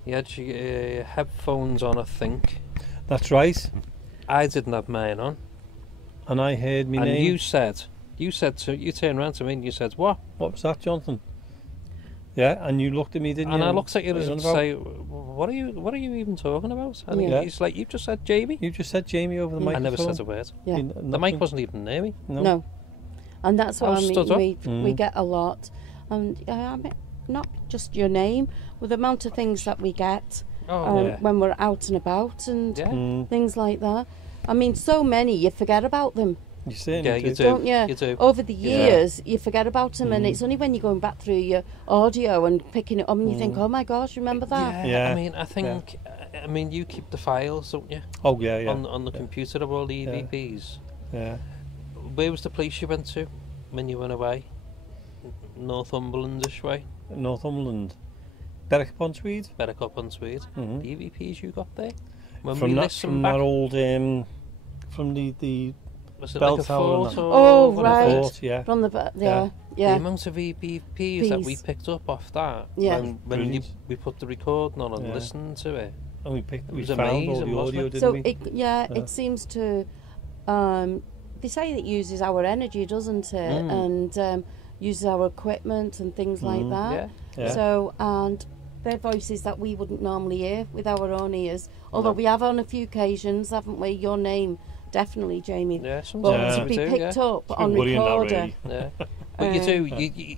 You had your headphones on, I think. That's right. I didn't have mine on. And I heard me And name. you turned around to me and you said, "What?" What was that, Jonathan? Yeah, and you looked at me, didn't And you? I looked at you What are and on about? say, "What are you even talking about?" And Yeah. he's like, "You've just said Jamie." You just said Jamie over the Yeah. I microphone. never said a word. Yeah. The mic wasn't even near me. No. And that's I what was I mean. stood up. We get a lot, and I mean, not just your name, with the amount of things that we get Oh, when we're out and about and yeah. things like that. I mean, so many you forget about them, You certainly Yeah, do. you do. don't you? You do. Over the Yeah. years, you forget about them, and it's only when you're going back through your audio and picking it up, and you think, "Oh my gosh, remember that?" Yeah, Yeah. I mean, I think, I mean, you keep the files, don't you, Oh yeah, yeah, on the computer of all the EVPs. yeah. Where was the place you went to when you went away? Northumberlandish way, Northumberland, Berwick upon Tweed. Berwick upon Tweed. Mhm. The EVPs you got there. When From we that, listened from back, that old, from the was it bell like a tower and fort that. or Oh, what right. was it? fort, yeah. From the Yeah. The yeah. amount of EVPs that we Peas. picked up off that Yeah. when Brilliant. we put the recording on and Yeah. listened to it. And we It we was found all amazing, the wasn't audio, it? didn't So we? it seems to. They say it uses our energy, doesn't it? And uses our equipment and things like that. Yeah. Yeah. So, and they're voices that we wouldn't normally hear with our own ears. Although No. we have on a few occasions, haven't we? Your name, definitely, Jamie. Yeah, But sometimes to we be do, picked yeah. up It's on been worrying that, recorder. really. Yeah. But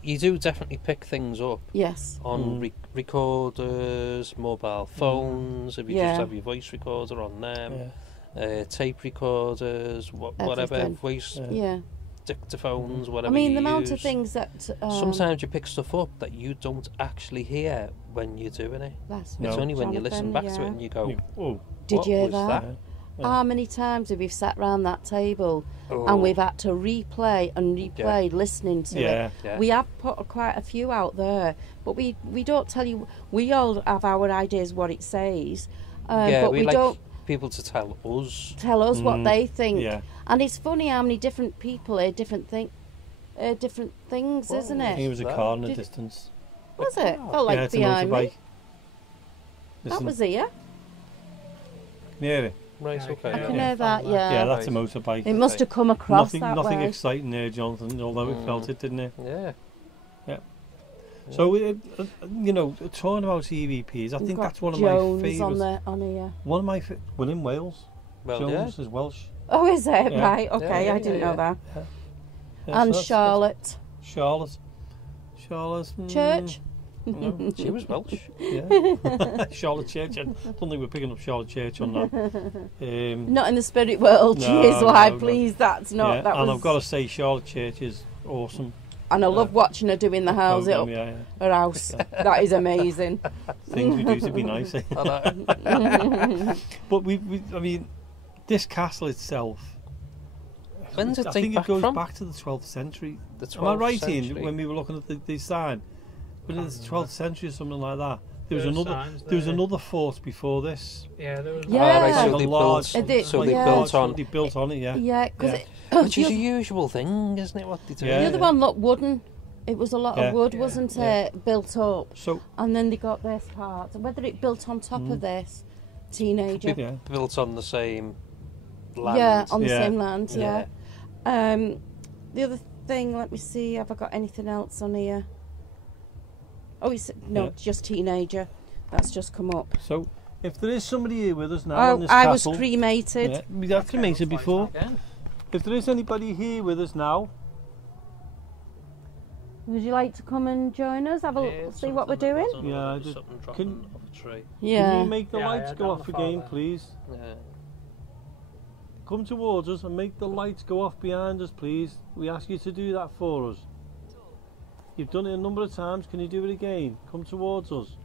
you do definitely pick things up Yes. on recorders, mobile phones, if you Yeah. just have your voice recorder on them, Yeah. tape recorders, whatever, Everything. voice Yeah. dictaphones, I whatever mean, you the amount of use. things that. Sometimes you pick stuff up that you don't actually hear when you're doing it. That's No. It's only when you listen Jonathan, back to it yeah. and you go, Oh, Did what you hear was that? Yeah. How many times have we sat round that table Oh. and we've had to replay and replay listening to Yeah. it? Yeah. We have put quite a few out there, but we don't tell you. We all have our ideas what it says, yeah, but we we like don't people to tell us. tell us what they think. Yeah. And it's funny how many different people hear different things, isn't I think it it? was a That- car in the Did- distance. Was it? Oh. Felt like yeah, it's a behind me. motorbike. That Listen, was here. yeah, Right, Yeah, okay. I Yeah. can hear that. yeah, Yeah. that's a Right. motorbike. It must have come across Nothing, that nothing way. exciting there, Jonathan. Although it felt it, didn't it? Yeah. So, talking about EVPs, I We've think got that's one of Jones my favourites. on here. One of my we're in Wales. Well, Jones is Welsh. Oh, is it? Yeah. Right. Okay, Yeah, I didn't yeah, know that. Yeah, And so that's- Charlotte Charlotte. Church. No, She was Welsh. yeah. Charlotte Church. I don't think we're picking up Charlotte Church on that. Not in the spirit world. No, She is like, no. please, that's not. yeah, That and was. I've got to say, Charlotte Church is awesome. And I love watching her doing the house Program, up yeah. her house. That is amazing. Things we do to be nice. But I mean, this castle itself. When did I they think back it goes from? back to the 12th century. The 12th Am I right, century. Ian? When we were looking at the sign, but in the 12th century or something like that. There was There were another. signs There was there. another fort before this. Yeah, there was. Yeah. Oh, right, Like so a they large, built, They- so like they yeah. built on, They built on it, yeah. Yeah, because Yeah. which is a usual thing, isn't it? What they do? Yeah. the other one looked wooden. It was a lot Yeah. of wood, Yeah. wasn't Yeah. it? Built up. So And then they got this part. Whether it built on top of this, teenager. yeah. Built on the same land. Yeah, on the Yeah. same land, yeah. Yeah. The other thing, let me see, have I got anything else on here? Oh, no, Yeah. just teenager. That's just come up. So if there is somebody here with us now in Oh, this I was castle, cremated. yeah, we got cremated before. Again. If there is anybody here with us now, Would you like to come and join us? Have a Yeah, see what we're something that doing? goes on Yeah, over, I just- something dropping can- off a tree. can Yeah. you make the Yeah, lights yeah, go down off the again, far please? Yeah. Come towards us and make the lights go off behind us, please. We ask you to do that for us. You've done it a number of times. Can you do it again? Come towards us.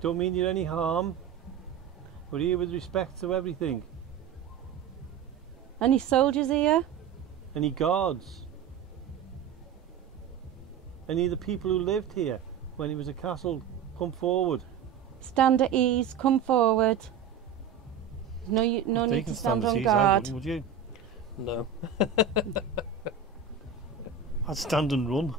Don't mean you any harm. We're here with respect to everything. Any soldiers here? Any guards? Any of the people who lived here when it was a castle? Come forward. Stand at ease. Come forward. No, no They need can to stand at on ease, I guard. wouldn't, would you? No. I'd stand and run.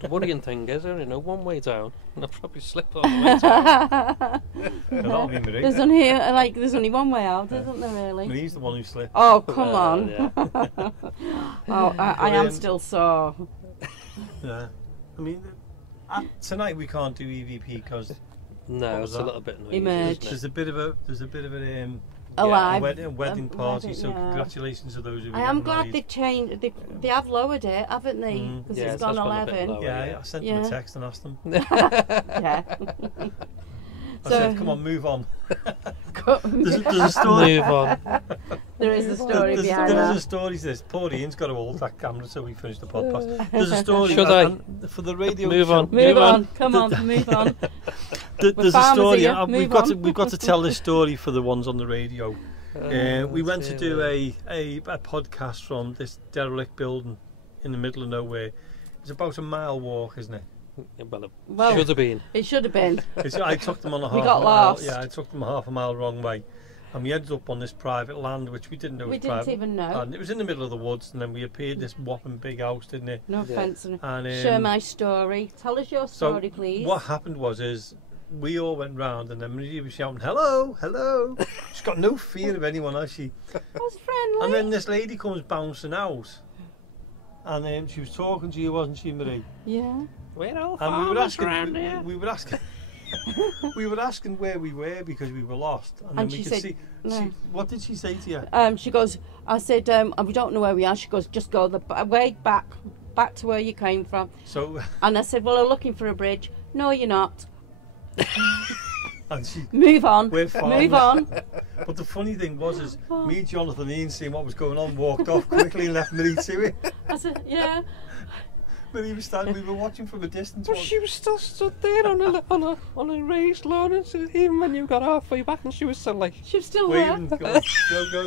The worrying thing is, I know one way down, and I'll probably slip on the way down. That'll be Marie. There's only one way out, isn't there? Really? Marie's the one who slipped. Oh, come on. Yeah. Oh, I am still sore. Yeah. I mean, tonight we can't do EVP because No, What was it's a that? little bit noisy, Emerge. isn't there's it? a bit of a Alive. wedding party. So yeah. congratulations to those who. I am glad they've changed. They have lowered it, haven't they? Mm. Because Yeah, it's so gone it's gone a bit 11. lower. Yeah, I sent them Yeah. a text and asked them. Yeah. I said, "Come on, move on." Go- There's a story. Move on. there is a story behind There's a that. story to this. Poor Ian's got to hold that camera so we finish the podcast. There's a story. Should I? For the radio Move show- on. Move on. Come on. Move on. There's a farmers story. here, We've move got on. we've got to tell this story for the ones on the radio. We went to do dear. a podcast from this derelict building in the middle of nowhere. It's about a mile walk, isn't it? Well, should have been. It should have been. I took them on a half We got a mile. lost. Yeah, I took them half a mile wrong way, and we ended up on this private land which we didn't know We was didn't private. even know. And it was in the middle of the woods, and then we appeared this whopping big house, didn't it? No Yeah. offence. And Share my story. Tell us your so story, please. what happened was we all went round, and then Marie was shouting, "Hello, hello!" She's got no fear of anyone, has she? I was friendly. And then this lady comes bouncing out, and she was talking to you, wasn't she, Marie? Yeah. We're all And we were farmers asking, round here. we were asking, we were asking where we were because we were lost, and then And we she could said, see. no. What did she say to you? She goes, I said, we don't know where we are. She goes, just go the way back to where you came from. So, And I said, well, I'm looking for a bridge. No, you're not. and she. Move on. We're farmers. Move on. But the funny thing was, me, Jonathan, Ian, seeing what was going on, walked off quickly and left Marie to it. I said, yeah. Marie was standing. We were watching from a distance. But she was still stood there on a raised lawn, and so even when you got halfway back, and she was still like, She was still there. waving, go.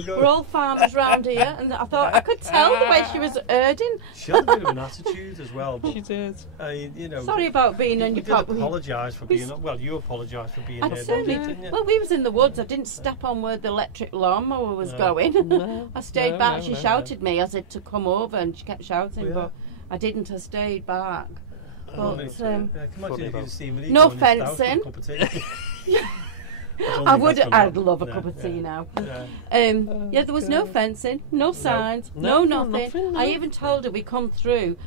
We're all farmers round here. And I thought, I could tell the way she was herding. She had a bit of an attitude as well. But, she did. you know. Sorry about being You on your did property. apologise for being. Well, you apologised for being I there, certainly didn't you? Well, we was in the woods. I didn't step on where the electric lawnmower was No. going. No, I stayed no, back. no, She no, shouted me. I said to come over, and she kept shouting, Yeah. but I didn't. I stayed back. Oh, But mate, um, yeah, come on, funny you though. could see Marie No going into the house with a fencing. cup of tea. I would. I'd happen. love a Yeah, cup of tea yeah, now. yeah. Yeah, there was no fencing, no signs, no, No, nothing. nothing, no. I even told her we come through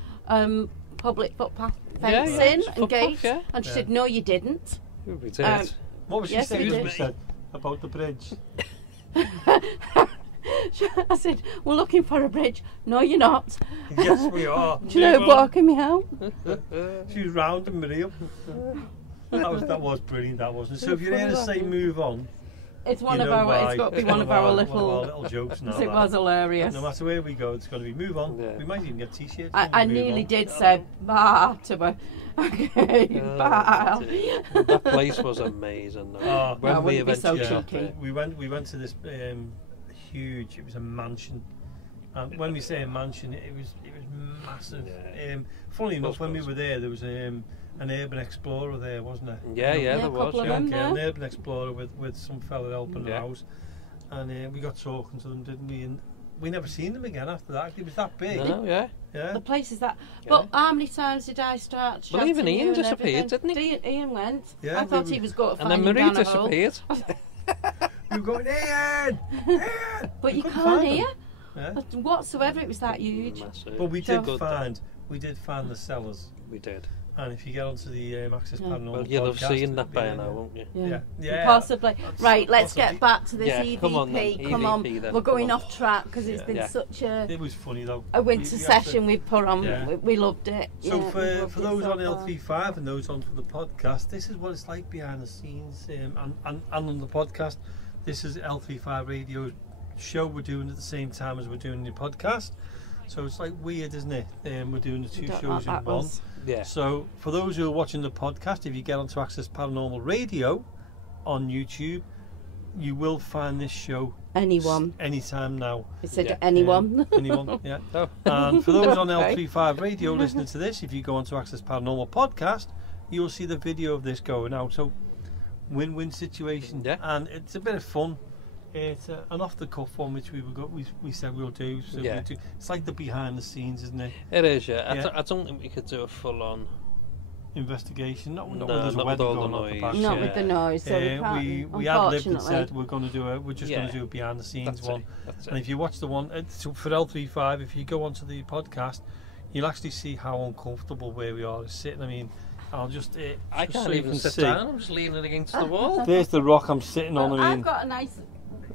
public footpath Yeah, fencing yeah, and footpath, gates, yeah. and she Yeah. said, "No, you didn't." We did. What was she Yes, saying we to did. me said about the bridge? I said, "We're looking for a bridge." No, you're not. Yes, we are. Do you know Move on. walking me out? She was rounding Marie up. That was brilliant. That wasn't. So if you're here to say move on, It's one you of know our. why. It's got to be one of our little. little jokes now. It that. was hilarious. No matter where we go, it's got to be move on. Yeah. We might even get t-shirts. I when we move nearly on. did say bye to her. Okay, bye. That place was amazing. Though. Oh, when I we wouldn't be so eventually got cheeky. there. We went to this huge. It was a mansion. And when we say a mansion, it was massive. Yeah. Funny enough, Was, when we was. were there was a an urban explorer there, wasn't there? Yeah, Yeah, there a was. couple of Yeah. them. Okay, Yeah. an urban explorer with some fella helping Yeah. her out, and we got talking to them, didn't we? And we never seen them again after that. It was that big. No, yeah. Yeah. The places that. Yeah. But how many times did I start Well, even shouting Ian you and disappeared, everything? didn't he? Ian went. Yeah, I thought we- he was going to And find then him Marie down a hole. disappeared. We were going, Ian! Ian! But We you couldn't can't find hear them. Yeah. whatsoever. It was that huge. Massive. But we So- did find the cellars, We did. and if you get onto the Access Yeah. Paranormal Well, you'll have podcast, seen that it'll be by in now, there. won't you? Yeah, yeah. Possibly. Right, let's Possibly. get back to this Yeah, EVP. come on then, Come on. EVP then, We're going come on. off track because it's Yeah. been Yeah. such It was funny though. a winter We have to- session we've put on. Yeah. We loved it. So Yeah, we for loved it those so on far. L35 and those on for the podcast, this is what it's like behind the scenes, and on the podcast. This is L35 Radio show we're doing at the same time as we're doing the podcast. So it's like weird, isn't it? We're doing the two Don't shows like in that one. was- Yeah. So for those who are watching the podcast, if you get onto Access Paranormal Radio on YouTube, you will find this show Anyone. anytime now. It said Yeah. anyone. Anyone, yeah. Oh. And for those on Okay. L35 Radio listening to this, if you go onto Access Paranormal Podcast, you'll see the video of this going out. So win-win situation, Yeah. and it's a bit of fun. It's an off-the-cuff one, which we said we'll do. So Yeah. we'll do. It's like the behind the scenes, isn't it? It is, yeah. Yeah. I don't think we could do a full-on. Investigation, not No, when there's a not with wedding all the going on at the noise. back. Not Yeah. with the noise, so we can't. we had lived and unfortunately. said we're going to do it. We're just going Yeah. to do a behind the scenes That's one. it. That's And it. if you watch the one so for L35, if you go onto the podcast, you'll actually see how uncomfortable where we are sitting. I mean, I'll just I just can't so you even can sit see. down. I'm just leaning against the wall. There's the rock I'm sitting on. Well, I I've mean, got a nice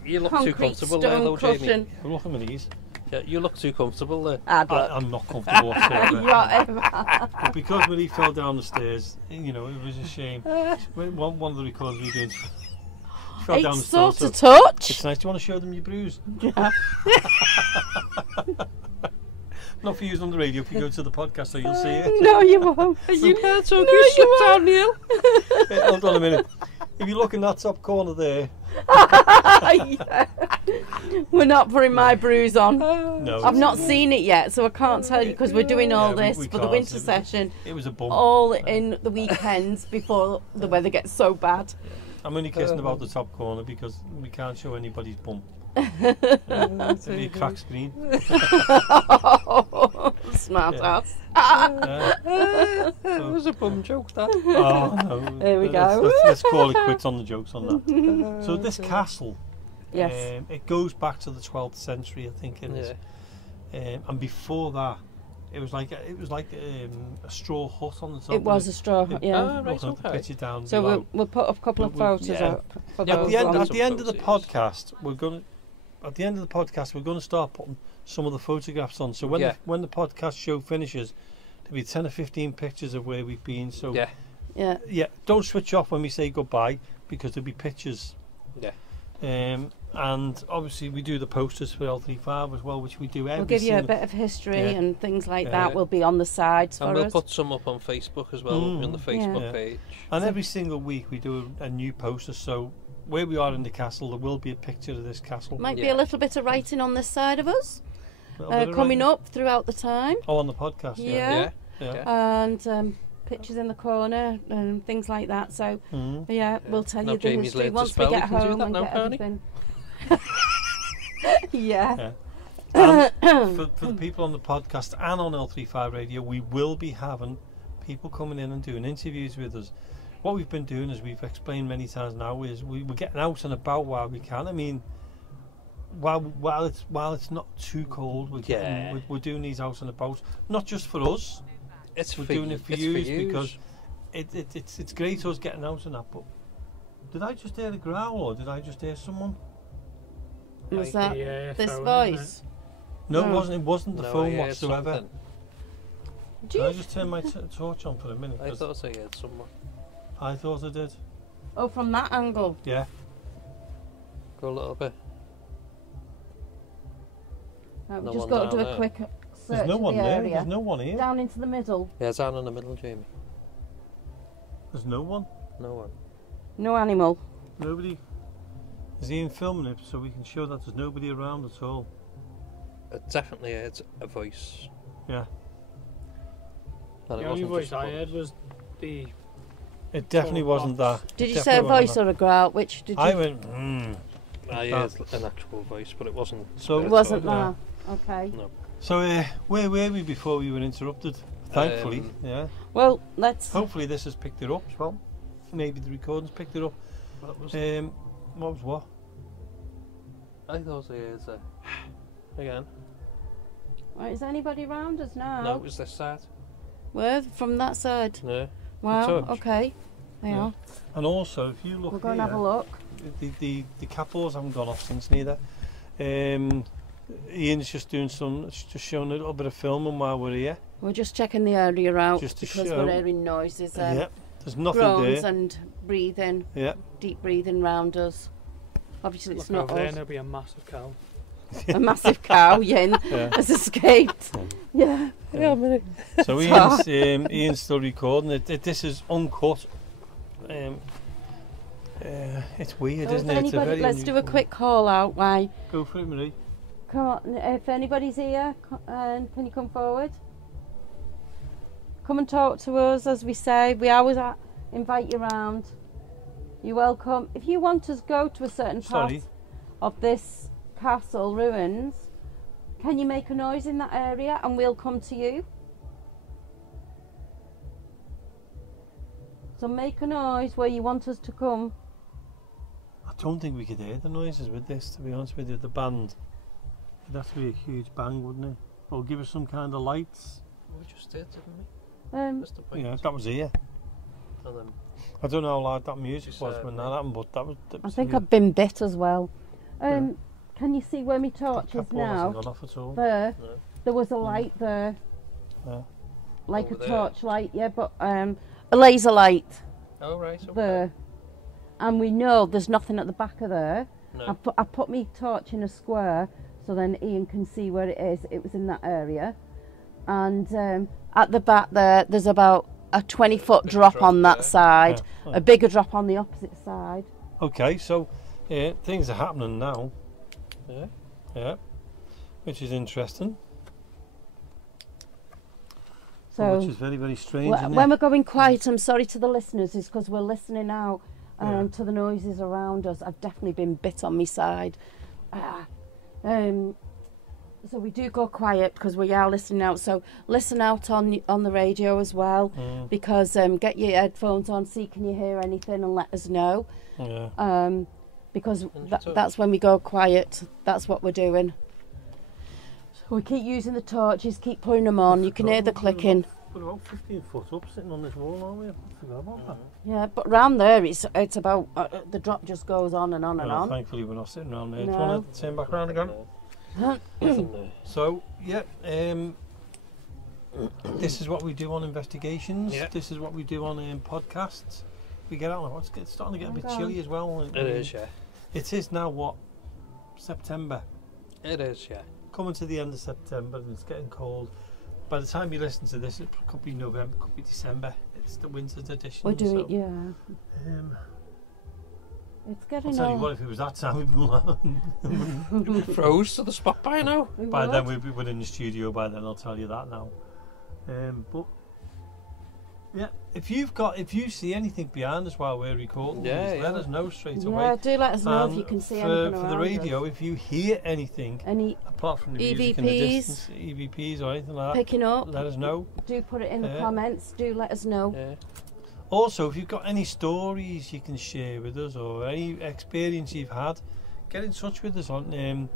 You look too concrete comfortable there, stone though, Jamie. cushion. look at these. Yeah, you look too comfortable there. Hard luck. I'm not comfortable whatsoever. Whatever. But because Marie fell down the stairs, you know, it was a shame. One of the recordings we were doing, she fell down the It's stairs. sort of So touch. it's nice. Do you want to show them your bruise? Yeah. Not for using on the radio. If you go to the podcast, so you'll see it. No, you won't. You can't talk. No, You you slipped won't. down, Neil. Hold on a minute. If you look in that top corner there, Yeah. We're not putting my bruise on. no, I've not seen it yet, so I can't tell you because we're doing all Yeah, we- this we for the can't. winter session, It was a bump. all in the weekends before the weather gets so bad. I'm only kissing about the top corner because we can't show anybody's bump. It'd be a crack screen. Smart Yeah. ass. It was a bum joke, that. Oh no. There we go. Let's call it quits on the jokes on that. So this castle, Yes. it goes back to the 12th century, I think it is. Yeah. And before that, it was like a straw hut on the top. It was a straw hut, yeah. Ah, right, Looking at the okay. picture down So below. we'll put a couple of We'll- photos yeah. up. For Yeah, At those the end, ones. at the end of the Photos. podcast, we're going to start putting some of the photographs on. So when Yeah. when the podcast show finishes, there'll be 10 or 15 pictures of where we've been. So Yeah. Yeah. don't switch off when we say goodbye because there'll be pictures. Yeah. And obviously we do the posters for L35 as well, which we do every We'll give you a single- bit of history Yeah. and things like Yeah. that will be on the sides And for we'll us. put some up on Facebook as well, on the Facebook Yeah. page. And every single week we do a new poster. So where we are in the castle, there will be a picture of this castle. Might be Yeah. a little bit of writing on this side of us Little bit of coming writing. up throughout the time. Oh, on the podcast. Yeah. Yeah. Yeah. And pictures in the corner and things like that. So Mhm. yeah, we'll tell Now you the Jamie's history learned to once we spell, get we can do home that and now, get can't he? everything. Yeah. And for the people on the podcast and on L35 Radio, we will be having people coming in and doing interviews with us. What we've been doing, as we've explained many times now, is we're getting out and about while we can. I mean, while it's not too cold, we're doing these out and about. Not just for us, It's we're for doing you. it for It's you because it's great us getting out and that. But did I just hear a growl or did I just hear someone? Was Like that the, this phone, voice? No, No. it wasn't. It wasn't the No, I phone heard whatsoever. something. Do Can I you? just turn my torch on for a minute? I 'Cause thought I heard someone. I thought I did. Oh, from that angle. Yeah. Go a little bit. Right, No we've just one got to do down a there. quick search There's no of one the there. area. There's no one here. Down into the middle. Yeah, down in the middle, Jamie. There's no one. No one. No animal. Nobody. Is Ian filming it so we can show that there's nobody around at all? I definitely heard a voice. Yeah. And it The only wasn't voice just I a heard was the. It definitely wasn't that. Did It you say a definitely wasn't voice that. or a growl? Which did you? I went, I heard an actual voice, but it wasn't. So- It wasn't Yeah. that. Okay. No. So, where were we before we were interrupted? Thankfully, yeah. Well, let's. Hopefully this has picked it up as well. Maybe the recording's picked it up. What was? What was what? I thought it was again. Right, is anybody around us now? No, it was this side. Where? From that side. No. Wow. touch. Okay. They Yeah. are. And also, if you look We'll go and here, have a look. the capos haven't gone off since neither. Ian's just showing a little bit of filming while we're here. We're just checking the area out Just to because show. we're hearing noises, Yeah, there's nothing groans there. and breathing, Yeah, deep breathing round us. Obviously, it's Look not over there, us. and there'll be a massive cow. A massive cow, Yin, yeah. has escaped. Yeah. Yeah. So Ian's still recording it. This is uncut. It's weird, So isn't if it? It's a anybody, very let's do a unusual- quick call out. Why? Go for it, Marie. Come on, if anybody's here, can you come forward? Come and talk to us, as we say. We always invite you round. You're welcome. If you want us to go to a certain part Sorry. of this castle ruins, can you make a noise in that area and we'll come to you? So make a noise where you want us to come. I don't think we could hear the noises with this, to be honest with you. The band. It'd have to be a huge bang, wouldn't it? Or give us some kind of lights. We just did, didn't we? Um, Mr. Point. Yeah, that was here. And then I don't know how loud that music You was said, when yeah. that happened, but that was. I think here. I've been bit as well. Can you see where my torch is Capall hasn't now? gone off at all. There. No. There was a light there. Yeah. Like Over a there. torch light, yeah, but a laser light Oh right. Okay. there. And we know there's nothing at the back of there. No. I put my torch in a square so then Ian can see where it is. It was in that area. And at the back there's about a 20-foot Big drop drop on that there. side. Yeah. A bigger drop on the opposite side. Okay, so things are happening now. Yeah. Yeah, which is interesting. So Which is very, very strange. Well, isn't when it? we're going quiet, I'm sorry to the listeners, is because we're listening out Yeah. to the noises around us. I've definitely been bit on my side. So we do go quiet because we are listening out. So listen out on the radio as well, because get your headphones on, see can you hear anything, and let us know. Yeah. Because And that's torch. when we go quiet. That's what we're doing. So we keep using the torches, keep putting them on. You can hear the clicking. We're about 15 foot up, sitting on this wall, aren't we? I forgot about that. Yeah, but round there it's about the drop just goes on and on and Well, on. thankfully, we're not sitting around there. Do you No. want to turn back around again? Nothing there. So, yeah, this is what we do on investigations. Yeah. This is what we do on podcasts. We get out. It's starting to get a bit Oh, chilly as well. It is, yeah. It is now what? September. It is, yeah. Coming to the end of September and it's getting cold. By the time you listen to this, it could be November, could be December. It's the winter's edition. We're doing, so, yeah. It's I'll getting tell you on. what, if it was that time, we'd be Froze to the spot by now. by then we'd be in the studio by then, I'll tell you that now. But yeah, if you see anything behind us while we're recording, Yeah, let yeah. us know straight Yeah, away. do let us know if And you can see for, anything for around the radio, us. if you hear anything Any apart from the music in the EVPs? distance, EVPs or anything like that, picking up, let us know. do put it in the Yeah. comments. Do let us know. Yeah. Also, if you've got any stories you can share with us or any experience you've had, get in touch with us on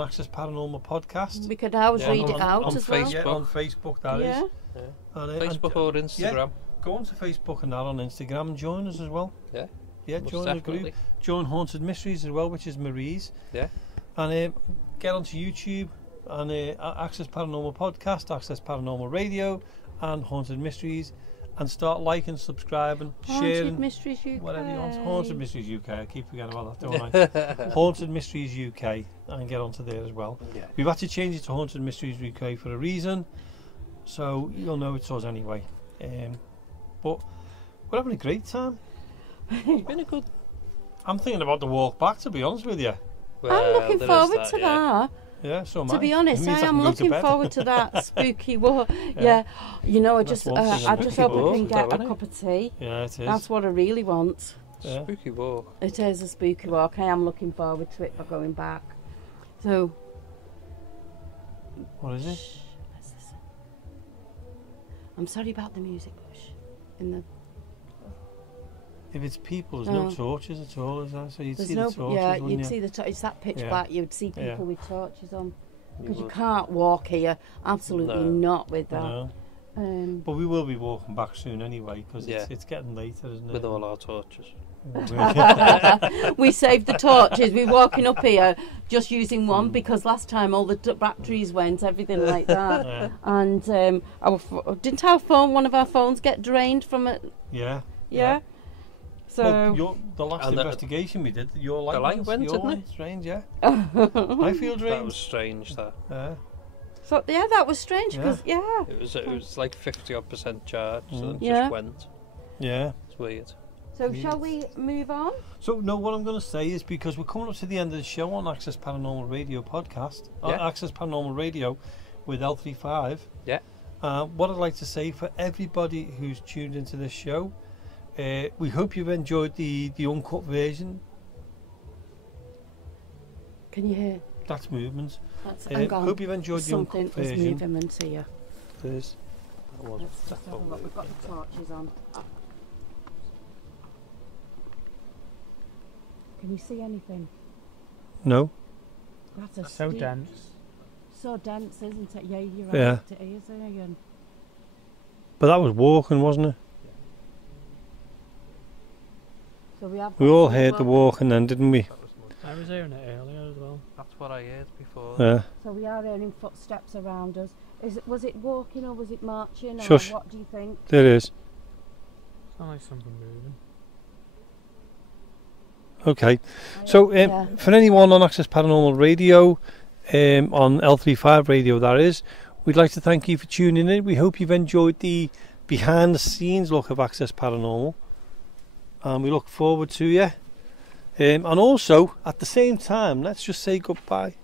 Access Paranormal Podcast. We could always Yeah, read it on- out on as well. Facebook. Yeah, on Facebook, that is. Yeah. Yeah. And, Facebook or Instagram. go onto Facebook and that on Instagram and join us as well. Yeah. Yeah, Most join the definitely. group. Join Haunted Mysteries as well, which is Marie's. Yeah. And get onto YouTube and Access Paranormal Podcast, Access Paranormal Radio, and Haunted Mysteries, and start liking, subscribing, Haunted sharing, Mysteries UK. whatever you want. Haunted Mysteries UK. I keep forgetting about that, don't I? Haunted Mysteries UK, and get onto there as well. Yeah. We've had to change it to Haunted Mysteries UK for a reason, so you'll know it's us anyway. But we're having a great time. It's been a good. I'm thinking about the walk back, to be honest with you. I'm looking there is forward that, to yeah. that. Yeah, so am To I. be It honest, means I am can go to looking bed. forward to that spooky walk. Yeah. You know, I just one thing I I'm just looking hope I for, can get isn't a it? cup of tea. Yeah, it is. That's what I really want. Yeah. Spooky walk. It is a spooky walk. I am looking forward to it by going back. So, What is it? shh, what's this? I'm sorry about the music bush. In the If it's people, there's no Oh. torches at all, is there? So you'd there's see no the torches, yeah, wouldn't you'd you? see the it's that pitch Yeah. black. You'd see people Yeah. with torches on because you would. can't walk here. Absolutely No. not with that. No. Um, But we will be walking back soon anyway, because Yeah. it's getting later, isn't it? With all our torches. we saved the torches. We're walking up here just using one because last time all the batteries went, everything like that. Yeah. And didn't one of our phones get drained from it? Yeah. Yeah. So Well, the last And investigation we did, your light, light went, your didn't it? light, strange, yeah. I feel drained. That was strange. That Yeah. so yeah, that was strange because it was like 50% charge, so then it Yeah. just went. Yeah. It's weird. So shall we move on? So, no, what I'm going to say is because we're coming up to the end of the show on Access Paranormal Radio podcast, Yeah. Access Paranormal Radio with L35. Yeah. What I'd like to say for everybody who's tuned into this show, we hope you've enjoyed the uncut version. Can you hear? That's movements. That's hang on. Hope you've enjoyed the Something uncut is version. movement here. There's That was Let's just have a look. We've got the torches on. Can you see anything? no. That's a So steep- dense. So dense, isn't it? Yeah, you're right. Yeah. It is, Ian. But that was walking, wasn't it? So we have. We all heard the walking then, didn't we? I was hearing it earlier as well. That's what I heard before. Yeah. So we are hearing footsteps around us. Was it walking or was it marching? Or Shush. what do you think? There is. Sounds like something moving. Okay. So, Yeah. for anyone on Access Paranormal Radio, on L35 Radio, that is, we'd like to thank you for tuning in. We hope you've enjoyed the behind the scenes look of Access Paranormal, and we look forward to you. And also, at the same time, let's just say goodbye.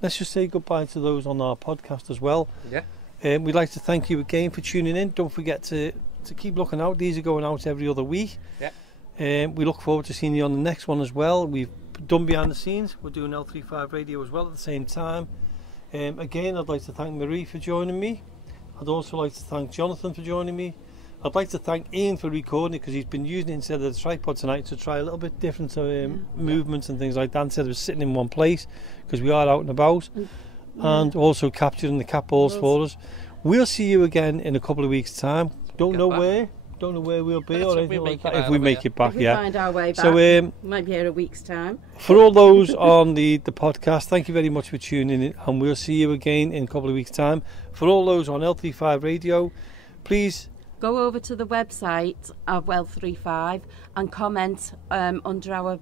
Let's just say goodbye to those on our podcast as well. Yeah. We'd like to thank you again for tuning in. Don't forget to keep looking out. These are going out every other week. Yeah. We look forward to seeing you on the next one as well. We've done behind the scenes. We're doing L35 Radio as well at the same time. Again, I'd like to thank Marie for joining me. I'd also like to thank Jonathan for joining me. I'd like to thank Ian for recording it because he's been using it instead of the tripod tonight to try a little bit different movements and things like that instead of sitting in one place because we are out and about, and also capturing the cat balls for us. We'll see you again in a couple of weeks' time. Don't know where we'll be or anything like that if we make it back. If we find our way back. So might be here a week's time. for all those on the podcast, thank you very much for tuning in, and we'll see you again in a couple of weeks' time. For all those on L35 Radio, please Go over to the website of Well35 and comment under our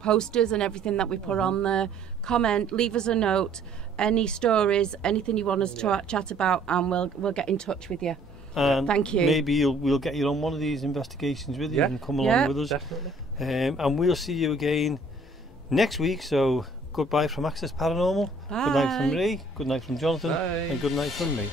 posters and everything that we put on there. Comment, leave us a note, any stories, anything you want us to chat about, and we'll get in touch with you. and Thank you. maybe we'll get you on one of these investigations with you and come along with us. Definitely. And we'll see you again next week. So goodbye from Access Paranormal. Good night from Bye. Marie. Good night from Jonathan. Bye. And good night from me.